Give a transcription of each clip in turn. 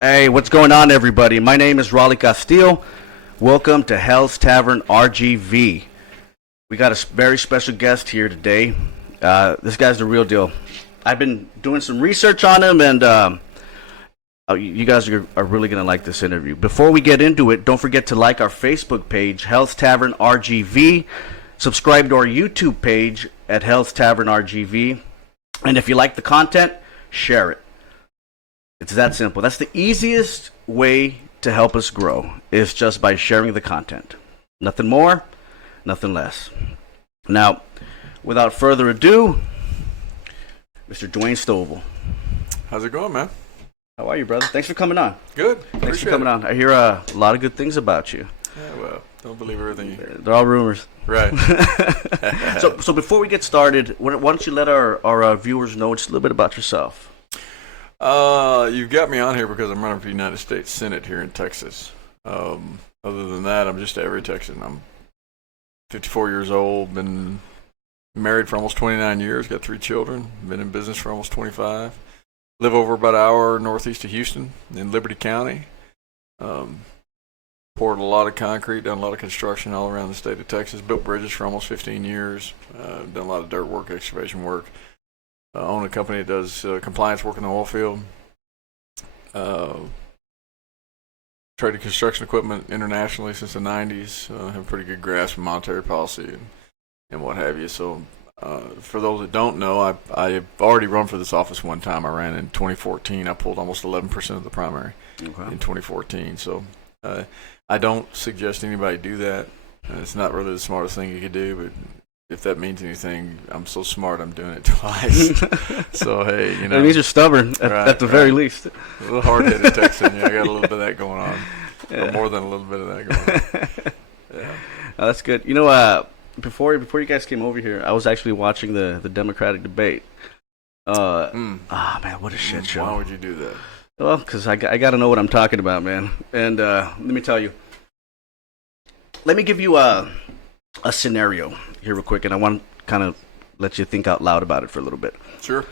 Hey, what's going on, everybody? My name is Raleigh Castillo. Welcome to Hell's Tavern RGV. We got a very special guest here today. This guy's the real deal. I've been doing some research on him, and you guys are really going to like this interview. Before we get into it, don't forget to like our Facebook page, Hell's Tavern RGV. Subscribe to our YouTube page at Hell's Tavern RGV. And if you like the content, share it. It's that simple. That's the easiest way to help us grow, is just by sharing the content. Nothing more, nothing less. Now, without further ado, Mr. Dwayne Stovall. How's it going, man? How are you, brother? Thanks for coming on. Good. Thanks for coming on. I hear a lot of good things about you. Yeah, well, don't believe everything you hear. They're all rumors. Right. So before we get started, why don't you let our viewers know just a little bit about yourself? You've got me on here because I'm running for the United States Senate here in Texas. Other than that, I'm just every Texan. I'm 54 years old, been married for almost 29 years, got 3 children, been in business for almost 25. Live over about an hour northeast of Houston in Liberty County. Poured a lot of concrete, done a lot of construction all around the state of Texas, built bridges for almost 15 years, done a lot of dirt work, excavation work. Own a company that does compliance work in the oil field. Traded construction equipment internationally since the 90s. Have a pretty good grasp of monetary policy and what have you. So for those that don't know, I've already run for this office one time. I ran in 2014. I pulled almost 11% of the primary in 2014. So I don't suggest anybody do that. It's not really the smartest thing you could do, but if that means anything, I'm so smart I'm doing it twice. So, hey, you know. It means you're stubborn, at the very least. A little hard-headed Texan. Yeah, I got a little bit of that going on. Yeah. More than a little bit of that going on. Yeah. Oh, that's good. You know, before you guys came over here, I was actually watching the Democratic debate. Man, what a shit show. Why would you do that? Well, because I got to know what I'm talking about, man. And let me tell you. Let me give you a scenario here real quick, and I want to kind of let you think out loud about it for a little bit. Sure.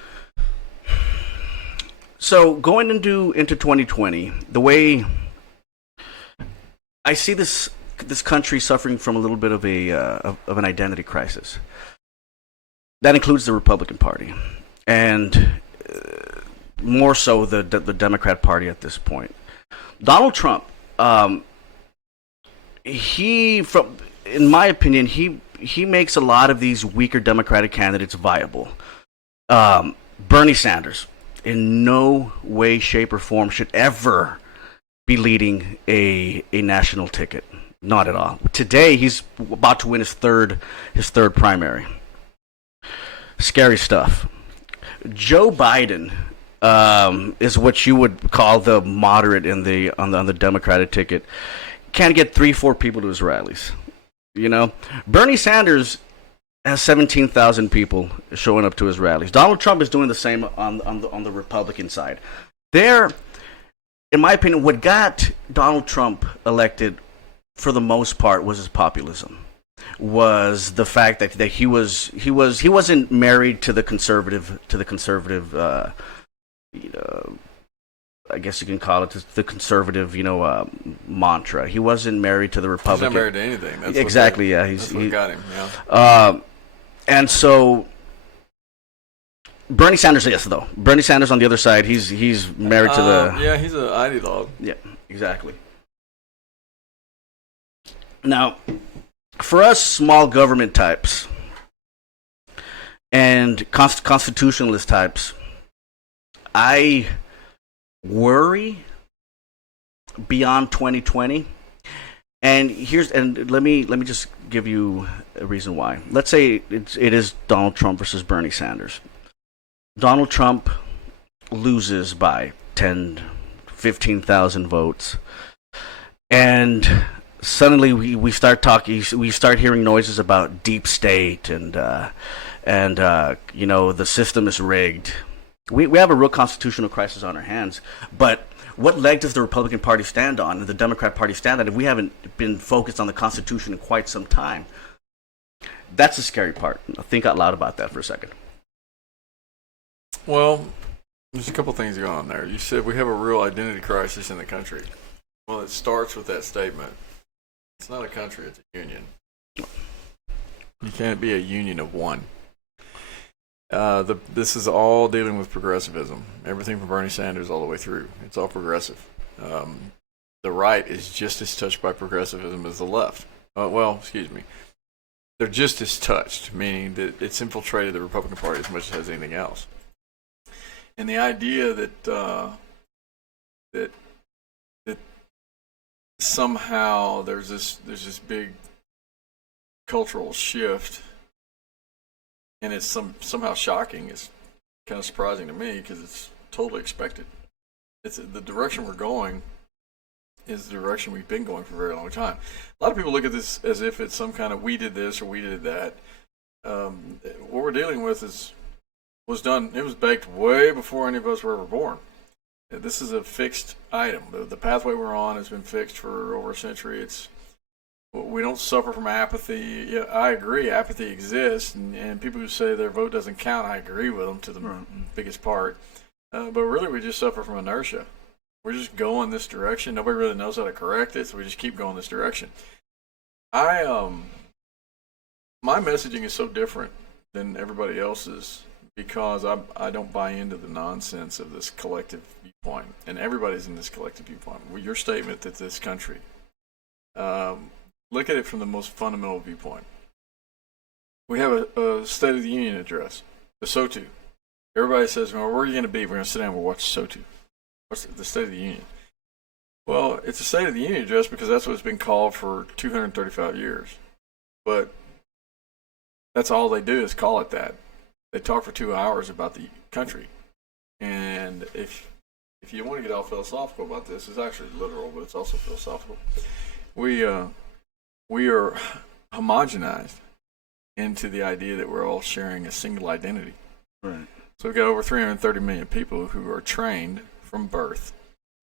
So going into 2020, the way I see this country suffering from a little bit of an identity crisis. That includes the Republican Party, and more so the Democrat Party at this point. Donald Trump, in my opinion, he makes a lot of these weaker Democratic candidates viable. Bernie Sanders, in no way, shape, or form, should ever be leading a national ticket. Not at all. Today, he's about to win his third primary. Scary stuff. Joe Biden is what you would call the moderate on the Democratic ticket. Can't get 3-4 people to his rallies. You know, Bernie Sanders has 17,000 people showing up to his rallies. Donald Trump is doing the same on the Republican side. There, in my opinion, what got Donald Trump elected for the most part was his populism. Was the fact that he wasn't married to the conservative I guess you can call it the conservative, mantra. He wasn't married to the Republican. He's not married to anything. That's exactly. That's what got him. Yeah. And so Bernie Sanders, yes, though. Bernie Sanders on the other side, he's married to the. Yeah, he's an ideologue. Yeah, exactly. Now, for us small government types and constitutionalist types, I worry beyond 2020, and let me just give you a reason why. Let's say it is Donald Trump versus Bernie Sanders. Donald Trump loses by 10-15,000 votes, and suddenly we start hearing noises about deep state and the system is rigged. We have a real constitutional crisis on our hands, but what leg does the Republican Party stand on and the Democrat Party stand on if we haven't been focused on the Constitution in quite some time? That's the scary part. Think out loud about that for a second. Well, There's a couple things going on there. You said we have a real identity crisis in the country. Well, it starts with that statement. It's not a country, it's a union. You can't be a union of one. This is all dealing with progressivism. Everything from Bernie Sanders all the way through. It's all progressive. The right is just as touched by progressivism as the left. Excuse me. They're just as touched, meaning that it's infiltrated the Republican Party as much as it has anything else. And the idea that somehow there's this big cultural shift, and it's somehow shocking is kind of surprising to me because it's totally expected. It's the direction we're going is the direction we've been going for a very long time. A lot of people look at this as if it's some kind of we did this or we did that. What we're dealing with was baked way before any of us were ever born. This is a fixed item. The pathway we're on has been fixed for over a century. We don't suffer from apathy. Yeah, I agree, apathy exists, and people who say their vote doesn't count, I agree with them to the biggest part. But really, we just suffer from inertia. We're just going this direction. Nobody really knows how to correct it, so we just keep going this direction. My messaging is so different than everybody else's because I don't buy into the nonsense of this collective viewpoint, and everybody's in this collective viewpoint. Your statement that this country, look at it from the most fundamental viewpoint. We have a State of the Union address, the SOTU. Everybody says, well, where are you going to be? We're going to sit down and we'll watch SOTU. What's the State of the Union? Well, it's a State of the Union address because that's what it's been called for 235 years. But that's all they do is call it that. They talk for 2 hours about the country. And if you want to get all philosophical about this, it's actually literal, but it's also philosophical. We are homogenized into the idea that we're all sharing a single identity. Right. So we've got over 330 million people who are trained from birth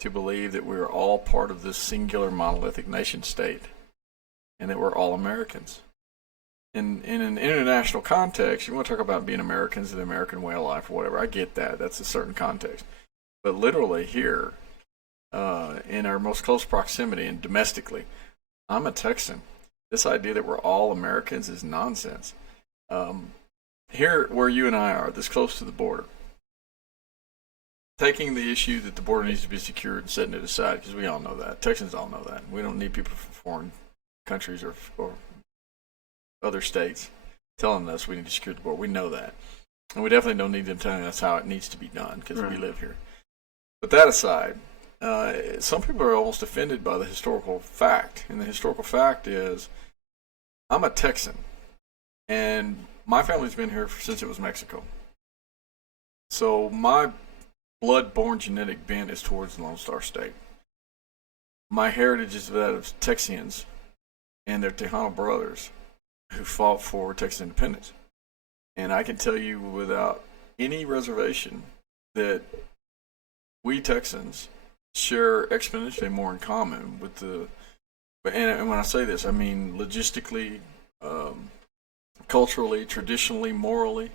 to believe that we're all part of this singular monolithic nation state and that we're all Americans. In an international context, you want to talk about being Americans and the American way of life or whatever. I get that. That's a certain context. But literally here, in our most close proximity and domestically, I'm a Texan. This idea that we're all Americans is nonsense. Here, where you and I are, this close to the border, taking the issue that the border needs to be secured and setting it aside, because we all know that. Texans all know that. We don't need people from foreign countries or other states telling us we need to secure the border. We know that. And we definitely don't need them telling us how it needs to be done, because we live here. But that aside, some people are almost offended by the historical fact. And the historical fact is, I'm a Texan. And my family's been here since it was Mexico. So my blood-born genetic bent is towards the Lone Star State. My heritage is that of Texians and their Tejano brothers who fought for Texas independence. And I can tell you without any reservation that we Texans share exponentially more in common with and when I say this, I mean logistically, culturally, traditionally, morally,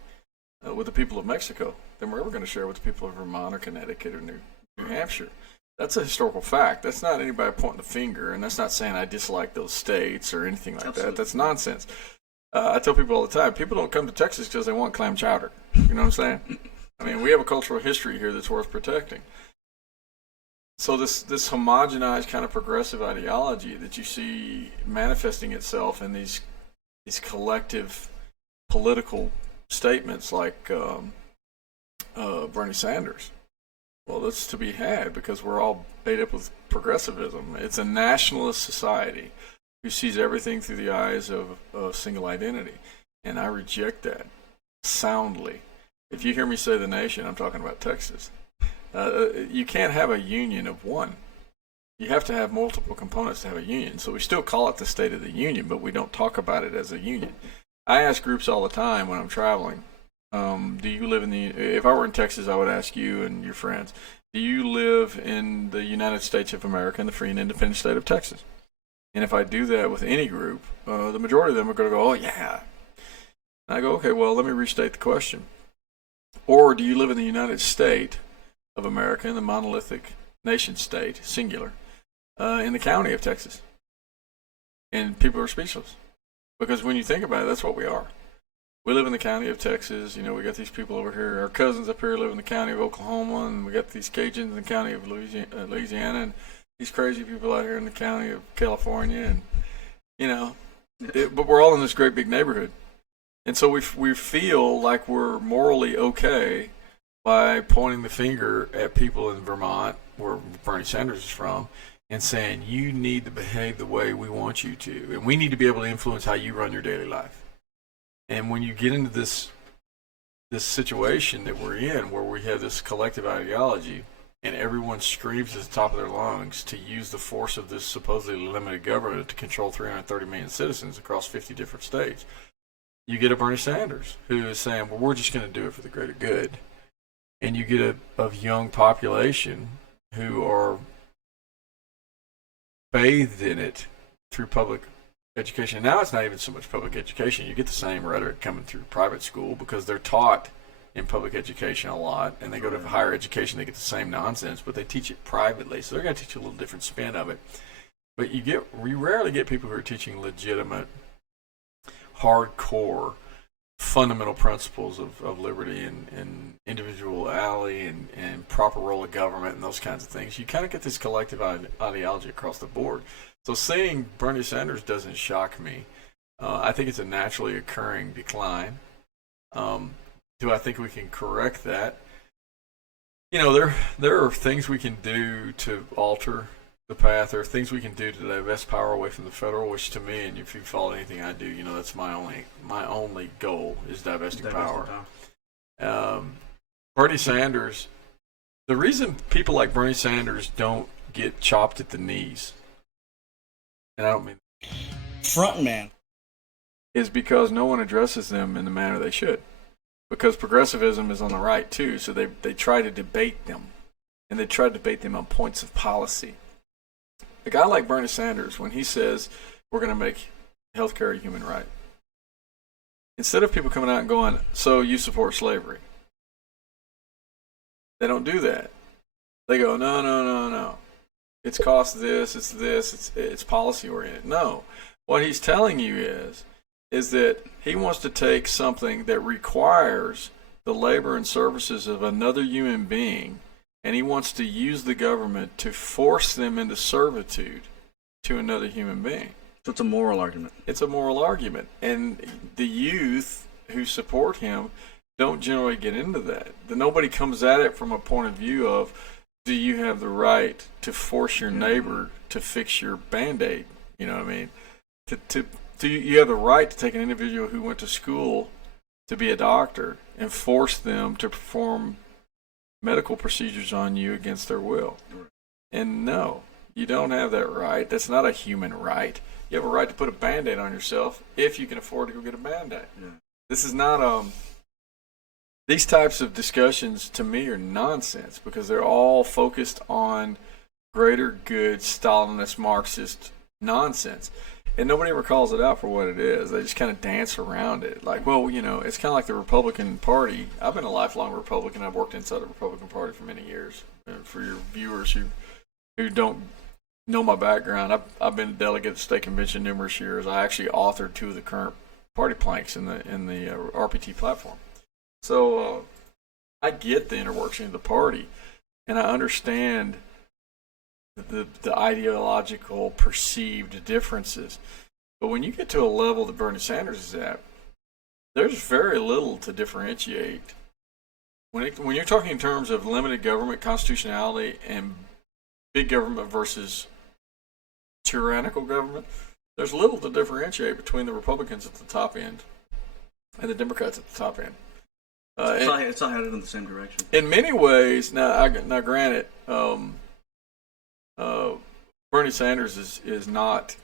with the people of Mexico than we're ever going to share with the people of Vermont or Connecticut or New Hampshire. That's a historical fact. That's not anybody pointing the finger, and that's not saying I dislike those states or anything like that. That's nonsense. I tell people all the time, people don't come to Texas because they want clam chowder. You know what I'm saying? I mean, we have a cultural history here that's worth protecting. So this homogenized kind of progressive ideology that you see manifesting itself in these collective political statements like Bernie Sanders. Well, that's to be had because we're all made up with progressivism. It's a nationalist society who sees everything through the eyes of single identity. And I reject that soundly. If you hear me say the nation, I'm talking about Texas. You can't have a union of one. You have to have multiple components to have a union. So we still call it the State of the Union, but we don't talk about it as a union. I ask groups all the time when I'm traveling, do you live if I were in Texas, I would ask you and your friends, do you live in the United States of America, in the free and independent state of Texas? And if I do that with any group, the majority of them are going to go, oh yeah. And I go, okay, well, let me restate the question. Or do you live in the United States of America, in the monolithic nation state, singular, in the county of Texas. And people are speechless. Because when you think about it, that's what we are. We live in the county of Texas. You know, we got these people over here. Our cousins up here live in the county of Oklahoma, and we got these Cajuns in the county of Louisiana, and these crazy people out here in the county of California, and but we're all in this great big neighborhood, and so we feel like we're morally okay by pointing the finger at people in Vermont, where Bernie Sanders is from, and saying you need to behave the way we want you to, and we need to be able to influence how you run your daily life. And when you get into this situation that we're in, where we have this collective ideology, and everyone screams at the top of their lungs to use the force of this supposedly limited government to control 330 million citizens across 50 different states, you get a Bernie Sanders who is saying, well, we're just going to do it for the greater good. And you get a young population who are bathed in it through public education. Now it's not even so much public education. You get the same rhetoric coming through private school because they're taught in public education a lot, and they go to higher education, they get the same nonsense, but they teach it privately, so they're going to teach you a little different spin of it. But you rarely get people who are teaching legitimate, hardcore, fundamental principles of liberty and individuality and proper role of government and those kinds of things. You kind of get this collective ideology across the board. So seeing Bernie Sanders doesn't shock me. I think it's a naturally occurring decline. Do I think we can correct that? There are things we can do to alter the path. There are things we can do to divest power away from the federal, which to me, and if you follow anything I do, that's my only goal is divesting power. Bernie Sanders, the reason people like Bernie Sanders don't get chopped at the knees, and I don't mean front man, is because no one addresses them in the manner they should. Because progressivism is on the right too, so they try to debate them, and they try to debate them on points of policy. A guy like Bernie Sanders, when he says we're going to make healthcare a human right, instead of people coming out and going, so you support slavery, they don't do that. They go, no. It's cost this, it's policy oriented. No. What he's telling you is that he wants to take something that requires the labor and services of another human being, and he wants to use the government to force them into servitude to another human being. So it's a moral argument. It's a moral argument. And the youth who support him don't generally get into that. Nobody comes at it from a point of view of, do you have the right to force your neighbor to fix your Band-Aid? You know what I mean? You have the right to take an individual who went to school to be a doctor and force them to perform medical procedures on you against their will. And no, you don't have that right. That's not a human right. You have a right to put a Band-Aid on yourself if you can afford to go get a Band-Aid. Yeah. This is not these types of discussions to me are nonsense because they're all focused on greater good Stalinist Marxist nonsense. And nobody ever calls it out for what it is. They just kind of dance around it. Like, well, it's kind of like the Republican Party. I've been a lifelong Republican. I've worked inside the Republican Party for many years. And for your viewers who don't know my background, I've been a delegate at the state convention numerous years. I actually authored 2 of the current party planks in the RPT platform. So I get the inner workings of the party, and I understand the ideological perceived differences. But when you get to a level that Bernie Sanders is at, there's very little to differentiate. When you're talking in terms of limited government, constitutionality, and big government versus tyrannical government, there's little to differentiate between the Republicans at the top end and the Democrats at the top end. It's all headed in the same direction. In many ways, now granted, Bernie Sanders is not.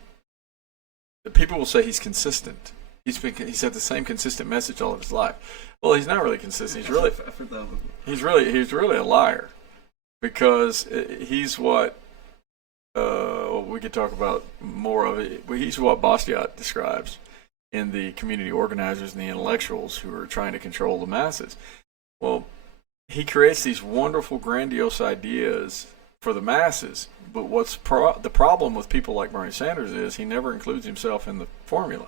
People will say he's consistent. He's had the same consistent message all of his life. Well, he's not really consistent. He's really a liar, because he's what we could talk about more of it. He's what Bastiat describes in the community organizers and the intellectuals who are trying to control the masses. Well, he creates these wonderful, grandiose ideas for the masses. But what's the problem with people like Bernie Sanders is he never includes himself in the formula.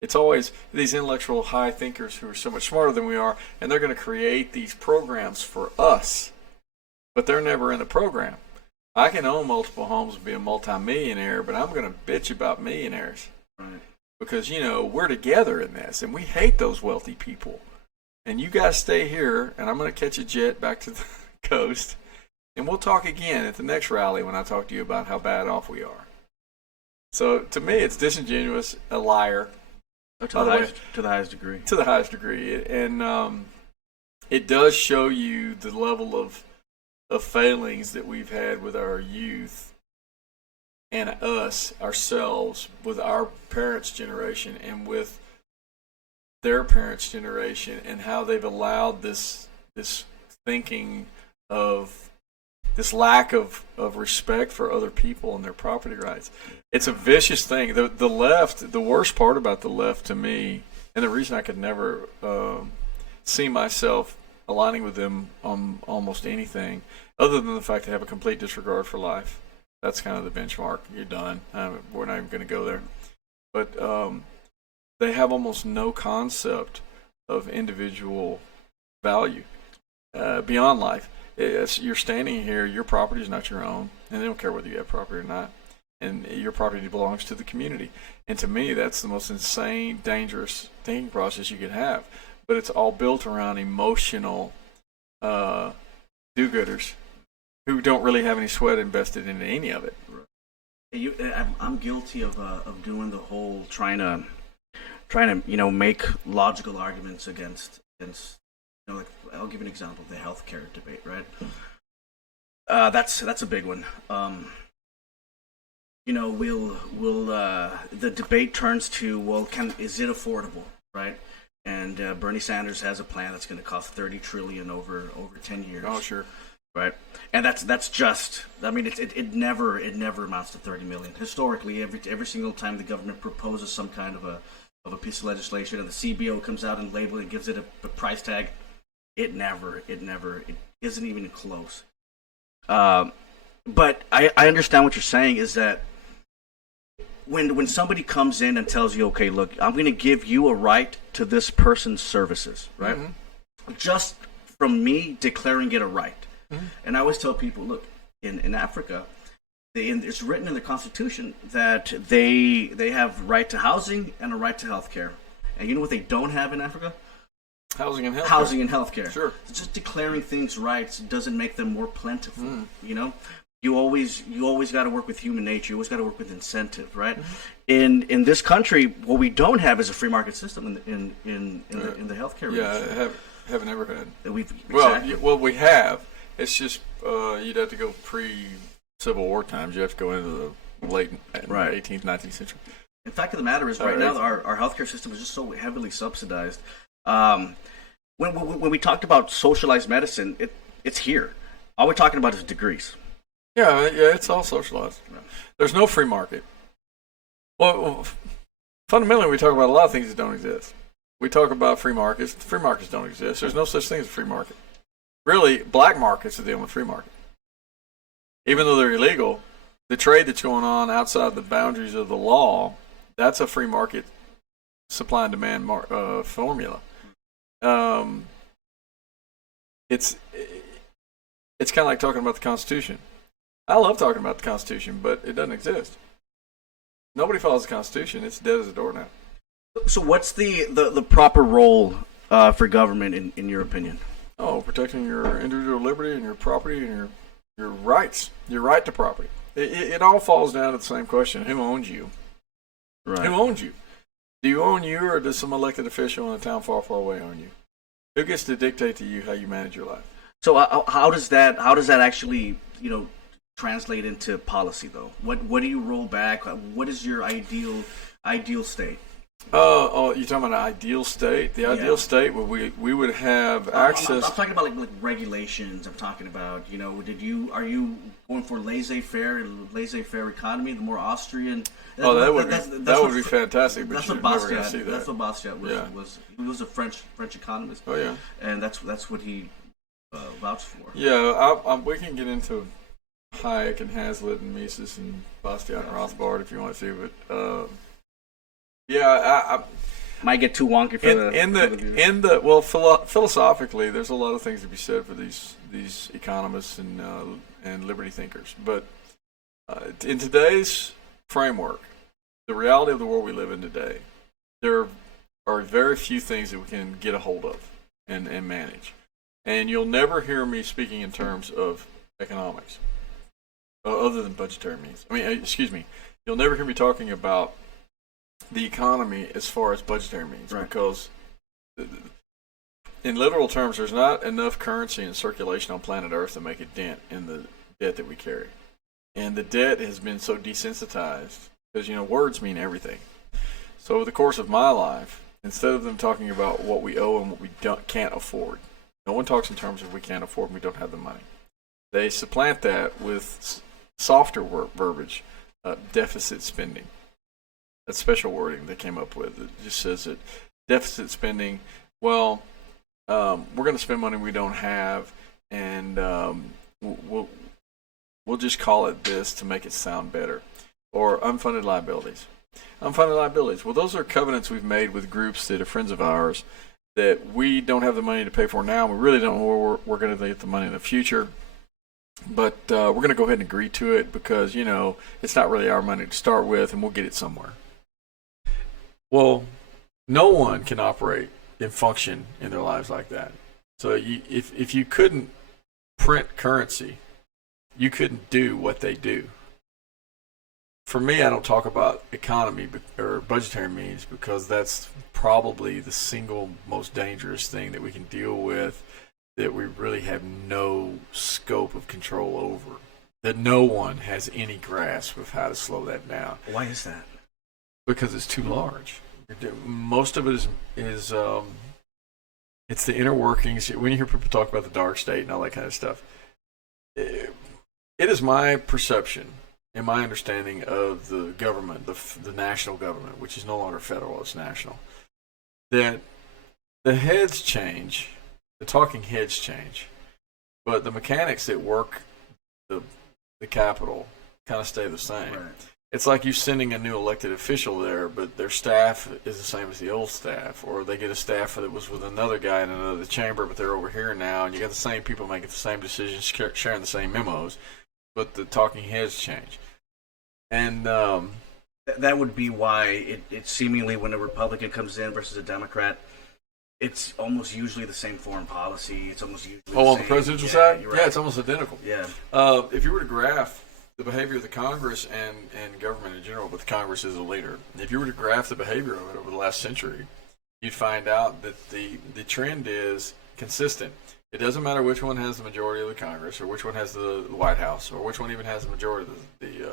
It's always these intellectual high thinkers who are so much smarter than we are, and they're going to create these programs for us, but they're never in the program. I can own multiple homes and be a multimillionaire, but I'm going to bitch about millionaires. Right. Because, we're together in this, and we hate those wealthy people. And you guys stay here, and I'm going to catch a jet back to the coast, and we'll talk again at the next rally when I talk to you about how bad off we are. So, to me, it's disingenuous, a liar. To the highest degree. To the highest degree. And it does show you the level of failings that we've had with our youth and us, ourselves, with our parents' generation and with their parents' generation, and how they've allowed this thinking of this lack of respect for other people and their property rights. It's a vicious thing. The left, the worst part about the left to me, and the reason I could never see myself aligning with them on almost anything, other than the fact they have a complete disregard for life. That's kind of the benchmark. You're done. We're not even going to go there. But they have almost no concept of individual value beyond life. You're standing here, your property is not your own, and they don't care whether you have property or not. And your property belongs to the community. And to me, that's the most insane, dangerous thinking process you could have. But it's all built around emotional do-gooders who don't really have any sweat invested in any of it. I'm guilty of doing the whole trying to make logical arguments against like, I'll give you an example, the healthcare debate, right? That's a big one. The debate turns to, well, is it affordable, right? And Bernie Sanders has a plan that's going to cost $30 trillion over 10 years. Oh, sure. Right, and that's just. I mean, it never amounts to 30 million. Historically, every single time the government proposes some kind of a piece of legislation, and the CBO comes out and labels it and gives it a price tag, it isn't even close. But I understand what you're saying is that when somebody comes in and tells you, okay, look, I'm going to give you a right to this person's services, right? Mm-hmm. Just from me declaring it a right. Mm-hmm. And I always tell people, look, in Africa, it's written in the Constitution that they have right to housing and a right to health care. And you know what they don't have in Africa? Housing and health care. Housing and health care. Sure. So just declaring things rights doesn't make them more plentiful. You know, you always got to work with human nature. You always got to work with incentive, right? Mm-hmm. In this country, what we don't have is a free market system in the healthcare. Yeah, haven't ever had. Exactly. Well, we have. It's just you'd have to go pre-Civil War times. You have to go into the late 18th, 19th century. The fact of the matter is, right now, our healthcare system is just so heavily subsidized. When we talked about socialized medicine, it's here. All we're talking about is degrees. Yeah, it's all socialized. Yeah. There's no free market. Well, fundamentally, we talk about a lot of things that don't exist. We talk about free markets. Free markets don't exist. There's no such thing as a free market. Really, black markets are the only free market. Even though they're illegal, the trade that's going on outside the boundaries of the law, that's a free market supply and demand formula. It's kind of like talking about the Constitution. I love talking about the Constitution, but it doesn't exist. Nobody follows the Constitution. It's dead as a doornail. So what's the proper role for government in your opinion? Oh, protecting your individual liberty and your property and your rights, your right to property. It all falls down to the same question: who owns you? Right. Who owns you? Do you own you, or does some elected official in a town far, far away own you? Who gets to dictate to you how you manage your life? So how does that actually translate into policy though? What do you roll back? What is your ideal state? You're talking about an ideal state? The ideal state where we would have access. I'm talking about like regulations. I'm talking about are you going for laissez-faire economy, the more Austrian? That would be fantastic. But you're never going to see that. That's what Bastiat was. He was a French economist. Oh yeah. And that's what he vouch for. Yeah, we can get into Hayek and Hazlitt and Mises and Bastian and Rothbard if you want to, but yeah, Might get too wonky for philosophically, there's a lot of things to be said for these economists and liberty thinkers, but in today's framework, the reality of the world we live in today, there are very few things that we can get a hold of and manage. And you'll never hear me speaking in terms of economics, other than budgetary means. Excuse me. You'll never hear me talking about the economy as far as budgetary means, right. Because in literal terms, there's not enough currency in circulation on planet Earth to make a dent in the debt that we carry. And the debt has been so desensitized because, words mean everything. So over the course of my life, instead of them talking about what we owe and what we can't afford, no one talks in terms of we can't afford and we don't have the money. They supplant that with softer verbiage, deficit spending. That special wording they came up with. It just says that deficit spending, well, we're going to spend money we don't have, and we'll just call it this to make it sound better. Or unfunded liabilities. Unfunded liabilities. Well, those are covenants we've made with groups that are friends of ours that we don't have the money to pay for now. We really don't know where we're going to get the money in the future. But we're going to go ahead and agree to it because, it's not really our money to start with, and we'll get it somewhere. Well, no one can operate and function in their lives like that. So if you couldn't print currency, you couldn't do what they do. For me, I don't talk about economy or budgetary means because that's probably the single most dangerous thing that we can deal with that we really have no scope of control over, that no one has any grasp of how to slow that down. Why is that? Because it's too large. Most of it is it's the inner workings. When you hear people talk about the dark state and all that kind of stuff, it is my perception and my understanding of the government, the national government, which is no longer federal, it's national, that the heads change, the talking heads change, but the mechanics that work the capital kind of stay the same. Right. It's like you sending a new elected official there, but their staff is the same as the old staff, or they get a staff that was with another guy in another chamber, but they're over here now, and you got the same people making the same decisions, sharing the same memos, but the talking heads change. And that would be why it seemingly, when a Republican comes in versus a Democrat, it's almost usually the same foreign policy. It's almost usually on the presidential side? Right. Yeah, it's almost identical. Yeah. If you were to graph the behavior of the Congress and government in general, but the Congress is a leader, if you were to graph the behavior of it over the last century, you'd find out that the trend is consistent. It doesn't matter which one has the majority of the Congress, or which one has the White House, or which one even has the majority of the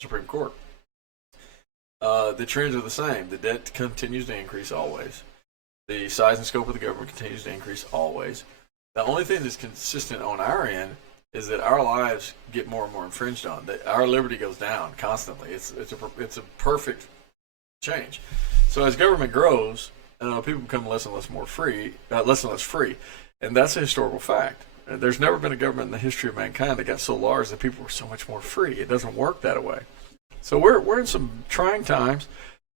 Supreme Court. The trends are the same. The debt continues to increase always. The size and scope of the government continues to increase always. The only thing that's consistent on our end is that our lives get more and more infringed on. That our liberty goes down constantly. It's a perfect change. So as government grows, people become less and less free, and that's a historical fact. There's never been a government in the history of mankind that got so large that people were so much more free. It doesn't work that way. So we're in some trying times.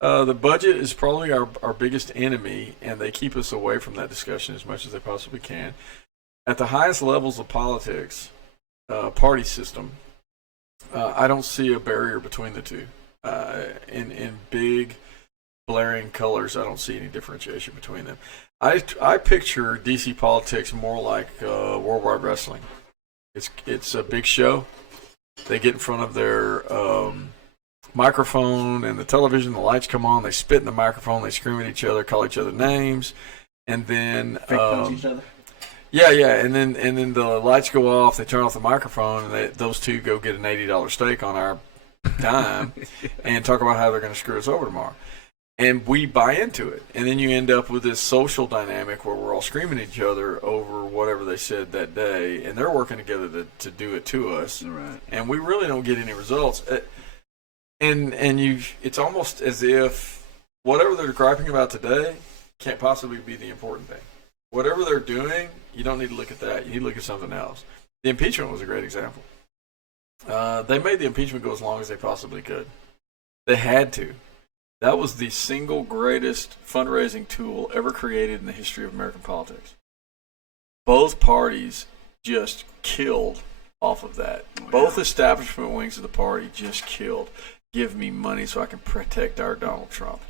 The budget is probably our biggest enemy, and they keep us away from that discussion as much as they possibly can. At the highest levels of politics, party system, I don't see a barrier between the two. In big, blaring colors, I don't see any differentiation between them. I picture DC politics more like worldwide wrestling. It's a big show. They get in front of their microphone and the television, the lights come on, they spit in the microphone, they scream at each other, call each other names, and then Fake punch each other. Yeah, and then the lights go off, they turn off the microphone, and those two go get an $80 steak on our dime and talk about how they're going to screw us over tomorrow. And we buy into it. And then you end up with this social dynamic where we're all screaming at each other over whatever they said that day, and they're working together to do it to us. Right. And we really don't get any results. It's almost as if whatever they're griping about today can't possibly be the important thing. whatever they're doing, you don't need to look at that. You need to look at something else. The impeachment was a great example. They made the impeachment go as long as they possibly could. They had to. That was the single greatest fundraising tool ever created in the history of American politics. Both parties just killed off of that. Both establishment wings of the party just killed. Give me money so I can protect our Donald Trump.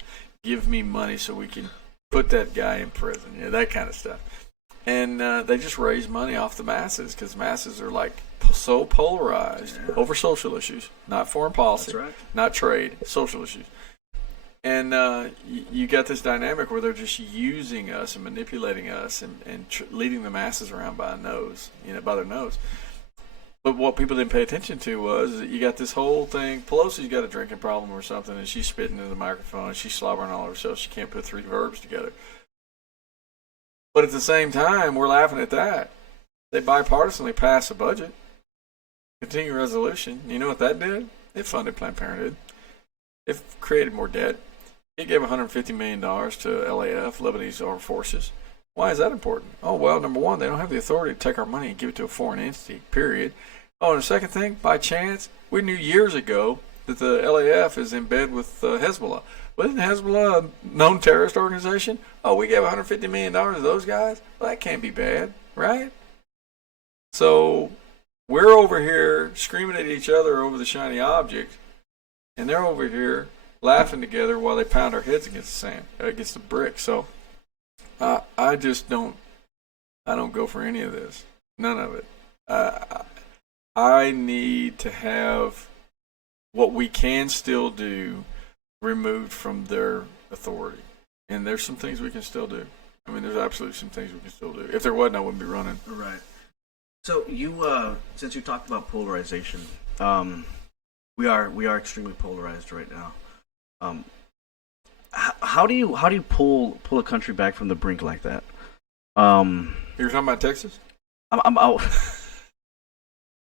Give me money so we can put that guy in prison. That kind of stuff. And they just raise money off the masses because masses are like so polarized over social issues, not foreign policy, not trade, social issues. And you got this dynamic where they're just using us and manipulating us and leading the masses around by their nose. But what people didn't pay attention to was that you got this whole thing. Pelosi's got a drinking problem or something, and she's spitting into the microphone, and she's slobbering all over herself. She can't put three verbs together. But at the same time, we're laughing at that. They bipartisanly passed a budget, continuing resolution. You know what that did? It funded Planned Parenthood. It created more debt. It gave $150 million to LAF, Lebanese Armed Forces. Why is that important? Oh, well, number one, they don't have the authority to take our money and give it to a foreign entity, period. Oh, and the second thing, by chance, we knew years ago that the LAF is in bed with Hezbollah. Wasn't Hezbollah a known terrorist organization? Oh, we gave $150 million to those guys? Well, that can't be bad, right? So we're over here screaming at each other over the shiny object, and they're over here laughing together while they pound our heads against the sand, against the brick. So I just don't go for any of this. None of it. I need to have what we can still do removed from their authority. And there's some things we can still do. I mean, there's absolutely some things we can still do. If there wasn't, I wouldn't be running. Right. So you, since you talked about polarization, we are extremely polarized right now. How do you pull a country back from the brink like that? You're talking about Texas? I'm out.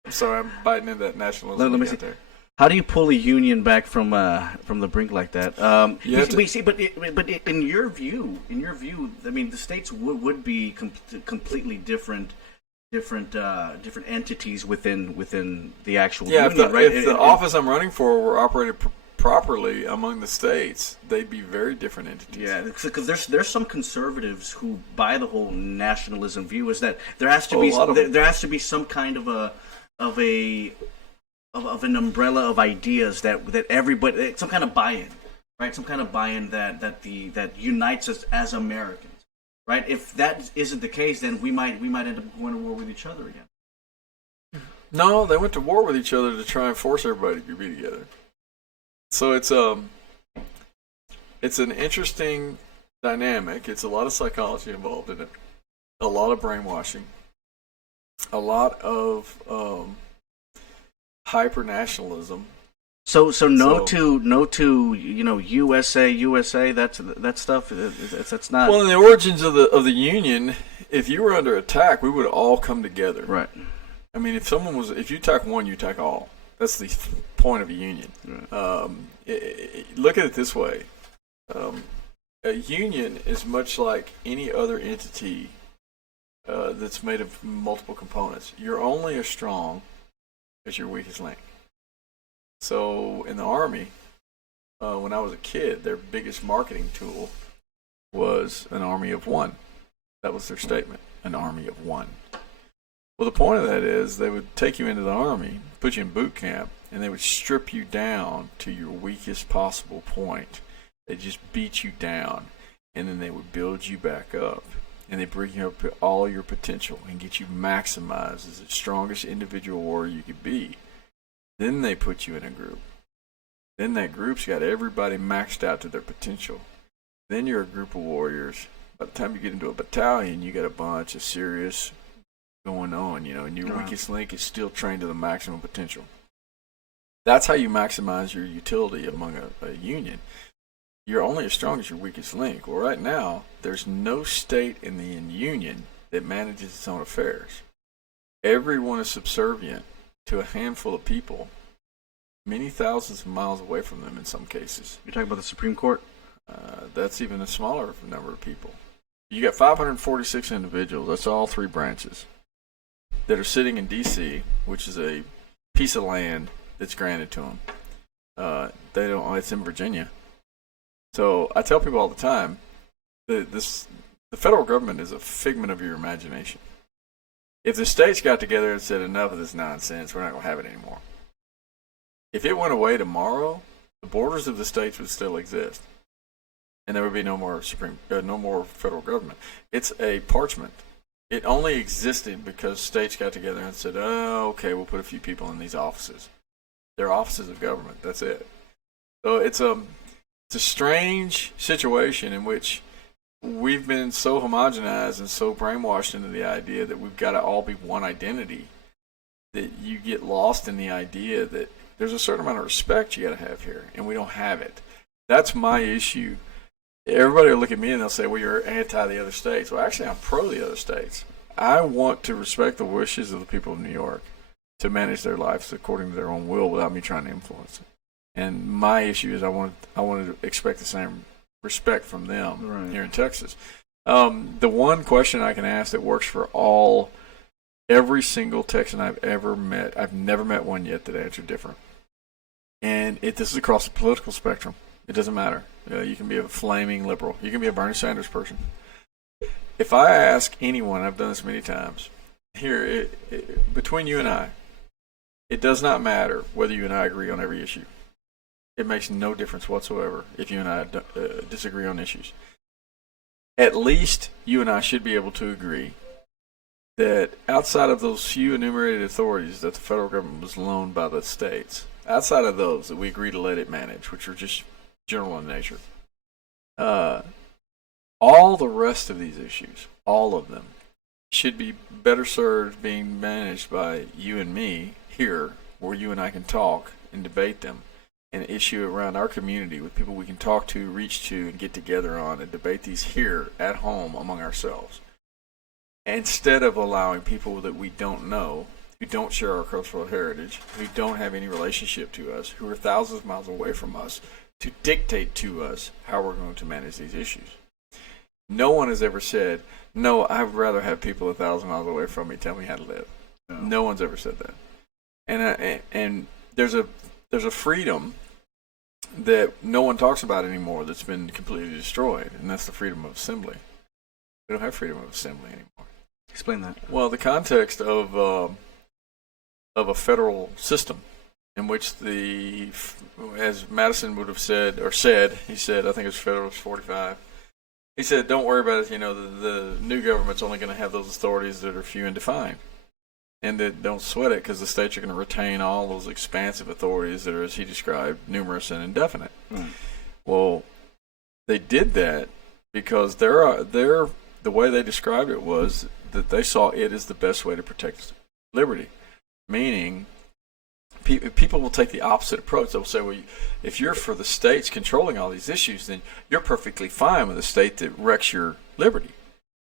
I'm sorry, I'm biting into that nationalism. Let me see. There. How do you pull a union back from the brink like that? But in your view, I mean, the states would be completely different entities within the actual union, if the office I'm running for were operated properly among the states, they'd be very different entities. Yeah, because there's some conservatives who buy the whole nationalism view is that there has to be some kind of an umbrella of ideas that everybody, some kind of buy-in, right? Some kind of buy-in that unites us as Americans. Right? If that isn't the case, then we might end up going to war with each other again. No, they went to war with each other to try and force everybody to be together. So it's an interesting dynamic. It's a lot of psychology involved in it, a lot of brainwashing, a lot of hyper nationalism. So no to USA that stuff that's not. Well, in the origins of the union, if you were under attack, we would all come together. Right. I mean, if you attack one, you attack all. That's the point of a union. Right. Look at it this way: a union is much like any other entity that's made of multiple components. You're only as strong as your weakest link. So in the Army, when I was a kid, their biggest marketing tool was an army of one. That was their statement, an army of one. Well, the point of that is they would take you into the Army, put you in boot camp, and they would strip you down to your weakest possible point. They just beat you down, and then they would build you back up. And they bring you up to all your potential and get you maximized as the strongest individual warrior you could be. Then they put you in a group. Then that group's got everybody maxed out to their potential. Then you're a group of warriors. By the time you get into a battalion, you got a bunch of serious going on, and your weakest link is still trained to the maximum potential. That's how you maximize your utility among a union. You're only as strong as your weakest link. Well, right now, there's no state in the union that manages its own affairs. Everyone is subservient to a handful of people, many thousands of miles away from them in some cases. You're talking about the Supreme Court? That's even a smaller number of people. You got 546 individuals. That's all three branches that are sitting in D.C., which is a piece of land that's granted to them. They don't. It's in Virginia. So I tell people all the time, the federal government is a figment of your imagination. If the states got together and said enough of this nonsense, we're not going to have it anymore. If it went away tomorrow, the borders of the states would still exist, and there would be no more federal government. It's a parchment. It only existed because states got together and said, "Oh, okay, we'll put a few people in these offices. They're offices of government. That's it." So it's a strange situation in which we've been so homogenized and so brainwashed into the idea that we've got to all be one identity that you get lost in the idea that there's a certain amount of respect you got to have here, and we don't have it. That's my issue. Everybody will look at me and they'll say, well, you're anti the other states. Well, actually, I'm pro the other states. I want to respect the wishes of the people of New York to manage their lives according to their own will without me trying to influence it. And my issue is I want to expect the same respect from them here in Texas. The one question I can ask that works for every single Texan I've ever met, I've never met one yet that answered different. And this is across the political spectrum. It doesn't matter. You can be a flaming liberal. You can be a Bernie Sanders person. If I ask anyone, I've done this many times, here, between you and I, it does not matter whether you and I agree on every issue. It makes no difference whatsoever if you and I disagree on issues. At least you and I should be able to agree that outside of those few enumerated authorities that the federal government was loaned by the states, outside of those that we agree to let it manage, which are just general in nature, all the rest of these issues, all of them, should be better served being managed by you and me here, where you and I can talk and debate them and issue around our community with people we can talk to, reach to, and get together on and debate these here at home among ourselves. Instead of allowing people that we don't know, who don't share our cultural heritage, who don't have any relationship to us, who are thousands of miles away from us, to dictate to us how we're going to manage these issues. No one has ever said, no, I'd rather have people 1,000 miles away from me tell me how to live. No one's ever said that. And there's a freedom that no one talks about anymore that's been completely destroyed, and that's the freedom of assembly. We don't have freedom of assembly anymore. Explain that. Well, the context of a federal system in which as Madison would have said, he said, I think it was Federalist 45, he said, don't worry about it, the new government's only going to have those authorities that are few and defined. And that don't sweat it because the states are going to retain all those expansive authorities that are, as he described, numerous and indefinite. Well, they did that because the way they described it was that they saw it as the best way to protect liberty. Meaning, people will take the opposite approach. They'll say, well, if you're for the states controlling all these issues, then you're perfectly fine with a state that wrecks your liberty.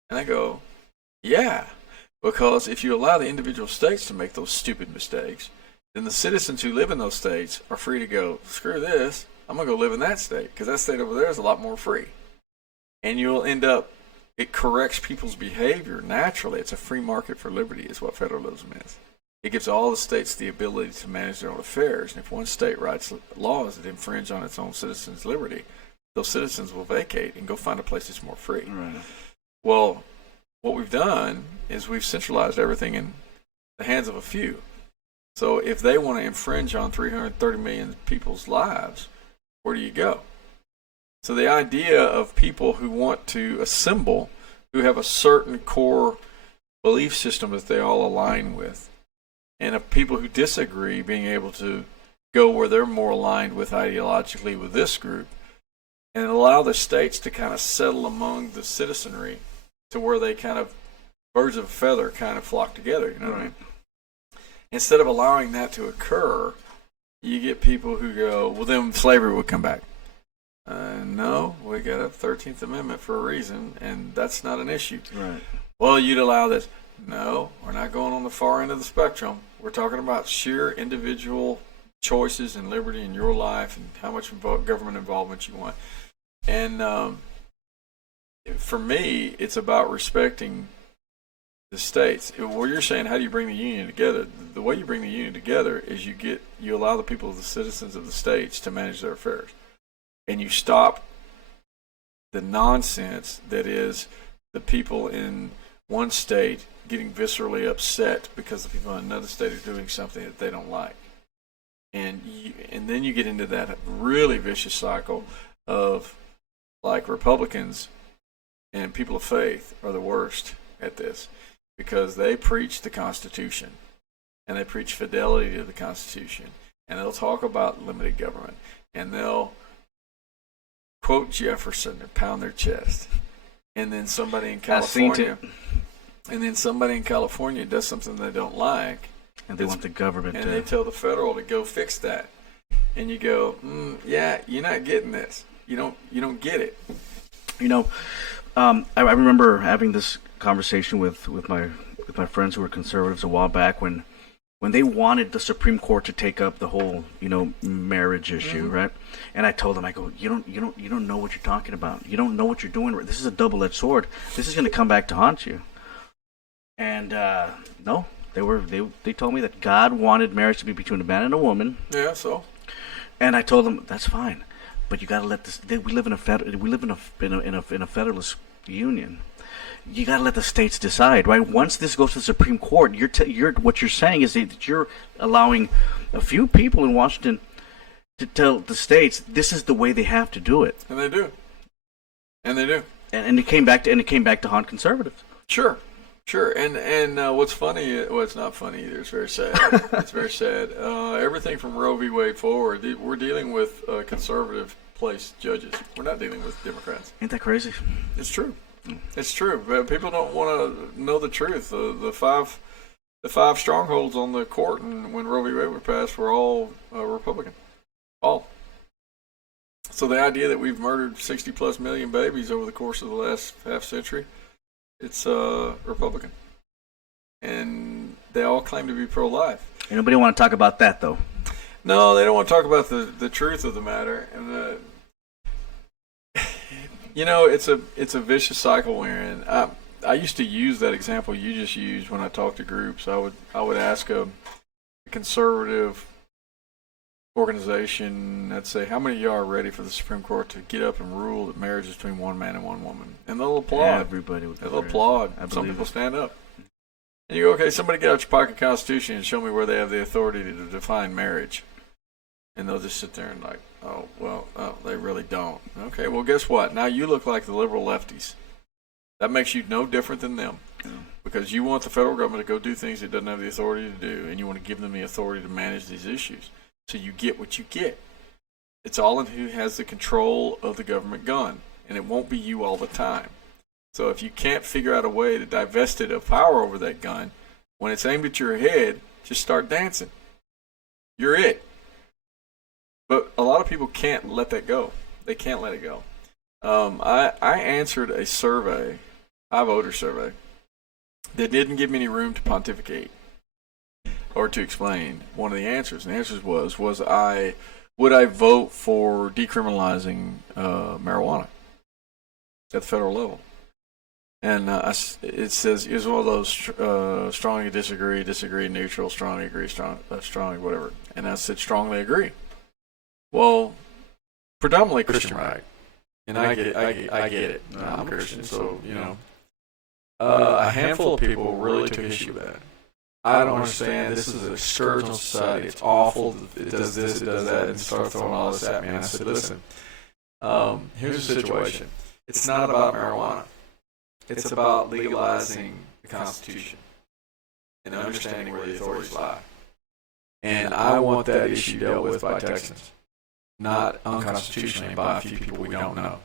And I go, yeah. Because if you allow the individual states to make those stupid mistakes, then the citizens who live in those states are free to go, screw this, I'm going to go live in that state, because that state over there is a lot more free. And you'll end up, it corrects people's behavior naturally. It's a free market for liberty is what federalism is. It gives all the states the ability to manage their own affairs. And if one state writes laws that infringe on its own citizens' liberty, those citizens will vacate and go find a place that's more free. Right. Well, what we've done is we've centralized everything in the hands of a few. So if they want to infringe on 330 million people's lives, where do you go? So the idea of people who want to assemble, who have a certain core belief system that they all align with, and of people who disagree being able to go where they're more aligned with ideologically with this group, and allow the states to kind of settle among the citizenry to where they kind of, birds of a feather, kind of flock together, you know what I mean? Instead of allowing that to occur, you get people who go, well, then slavery would come back. No, we got a 13th Amendment for a reason, and that's not an issue. Right. Well, you'd allow this. No, we're not going on the far end of the spectrum. We're talking about sheer individual choices and liberty in your life and how much government involvement you want. And for me, it's about respecting the states. What you're saying, how do you bring the union together? The way you bring the union together is you allow the people, the citizens of the states, to manage their affairs, and you stop the nonsense that is the people in one state getting viscerally upset because the people in another state are doing something that they don't like, and then you get into that really vicious cycle of, like, Republicans and people of faith are the worst at this, because they preach the Constitution and they preach fidelity to the Constitution, and they'll talk about limited government, and they'll quote Jefferson and pound their chest, and then somebody in California does something they don't like, and they want the government and they tell the federal to go fix that, and you go, yeah, you're not getting this. You don't get it. I remember having this conversation with my friends who were conservatives a while back when they wanted the Supreme Court to take up the whole marriage issue, right? And I told them, I go, you don't know what you're talking about. You don't know what you're doing. This is a double-edged sword. This is going to come back to haunt you. And no, they told me that God wanted marriage to be between a man and a woman. Yeah, so. And I told them that's fine, but you got to let this. We live in a federalist union. You got to let the states decide, right? Once this goes to the Supreme Court, what you're saying is that you're allowing a few people in Washington to tell the states this is the way they have to do it. And they do. And it came back to haunt conservatives. Sure. And what's funny? Well, it's not funny either. It's very sad. It's very sad. Everything from Roe v. Wade forward, we're dealing with conservative place judges. We're not dealing with Democrats. Ain't that crazy? It's true. It's true. But people don't want to know the truth. The five strongholds on the court, and when Roe v. Wade was passed, were all Republican. All. So the idea that we've murdered 60+ million babies over the course of the last half century, it's Republican, and they all claim to be pro-life. Nobody want to talk about that, though. No, they don't want to talk about the truth of the matter, and it's a vicious cycle we're in. I used to use that example you just used when I talked to groups. I would ask a conservative organization, I'd say, how many of y'all are ready for the Supreme Court to get up and rule that marriage is between one man and one woman? And they'll applaud. Everybody would. They'll applaud. Some people stand up. And you go, okay, somebody get out your pocket Constitution and show me where they have the authority to define marriage. And they'll just sit there and like, they really don't. Okay, well, guess what? Now you look like the liberal lefties. That makes you no different than them. Yeah. Because you want the federal government to go do things it doesn't have the authority to do, and you want to give them the authority to manage these issues. So you get what you get. It's all in who has the control of the government gun, and it won't be you all the time. So if you can't figure out a way to divest it of power over that gun, when it's aimed at your head, just start dancing. You're it. But a lot of people can't let that go. They can't let it go. I answered a survey, a voter survey, that didn't give me any room to pontificate or to explain one of the answers. And the answers would I vote for decriminalizing marijuana at the federal level? And it says it was one of those strongly disagree, neutral, strongly agree, strongly whatever. And I said strongly agree. Well, predominantly Christian right, and I get it. I'm a Christian, so a handful of people really took issue with that. I don't understand. This is a scourge on society. It's awful. It does this, it does that, and start throwing all this at me. And I said, listen, here's the situation. It's not about marijuana. It's about legalizing the Constitution and understanding where the authorities lie. And I want that issue dealt with by Texans, not unconstitutionally by a few people we don't know.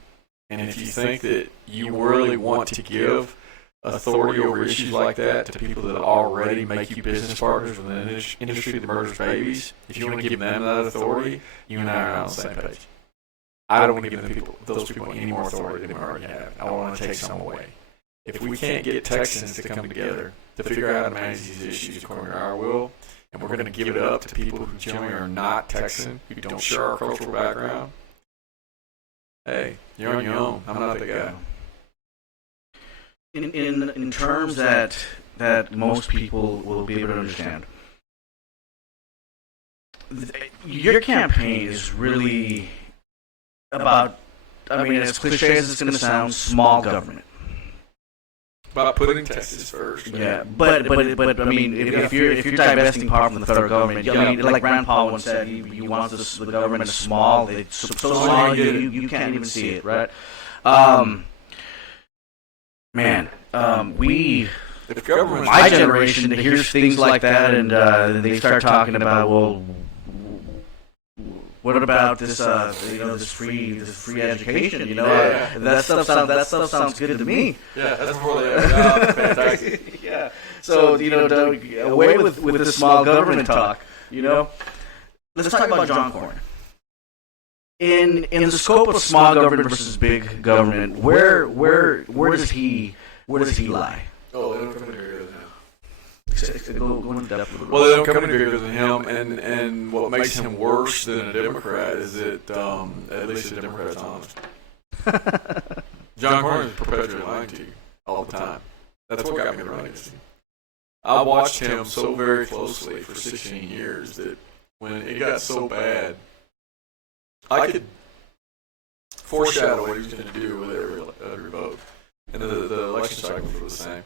And if you think that you really want to give authority over issues like that to people that already make you business partners with an industry that murders babies, if you want to give them that authority, you and I are on the same page. I don't want to give those people any more authority than we already have. I want to take some away. If we can't get Texans to come together to figure out how to manage these issues according to our will, and we're going to give it up to people who generally are not Texan, who don't share our cultural background, hey, you're on your own. I'm not the guy. in terms that most people will be able to understand. Your campaign is really about, I mean, as cliche as it's going to sound, small government. About putting Texas first. Yeah, but I mean, if you're divesting power from the federal government, I mean, like Rand Paul once said, he wants the government small. It's so small you can't even see it, right? Man, If government, my generation hears things like that, and they start talking about, well, what about this, this free education? Yeah. That stuff sounds good to me. yeah, that's before they ever pay taxes. Yeah. So away with the small government talk. Let's talk about John Cornyn. In the scope of small government versus big government, where does he lie? Oh, they don't come in here Go into depth with it. Well, they don't come any bigger than him, and what makes him worse than a Democrat is that at least a Democrat's honest. John Cornyn is perpetually lying to you all the time. That's what got me to run against him. I watched him so very closely for 16 years that when it got so bad, I could foreshadow what he was going to do with every vote. And the election cycles were the same.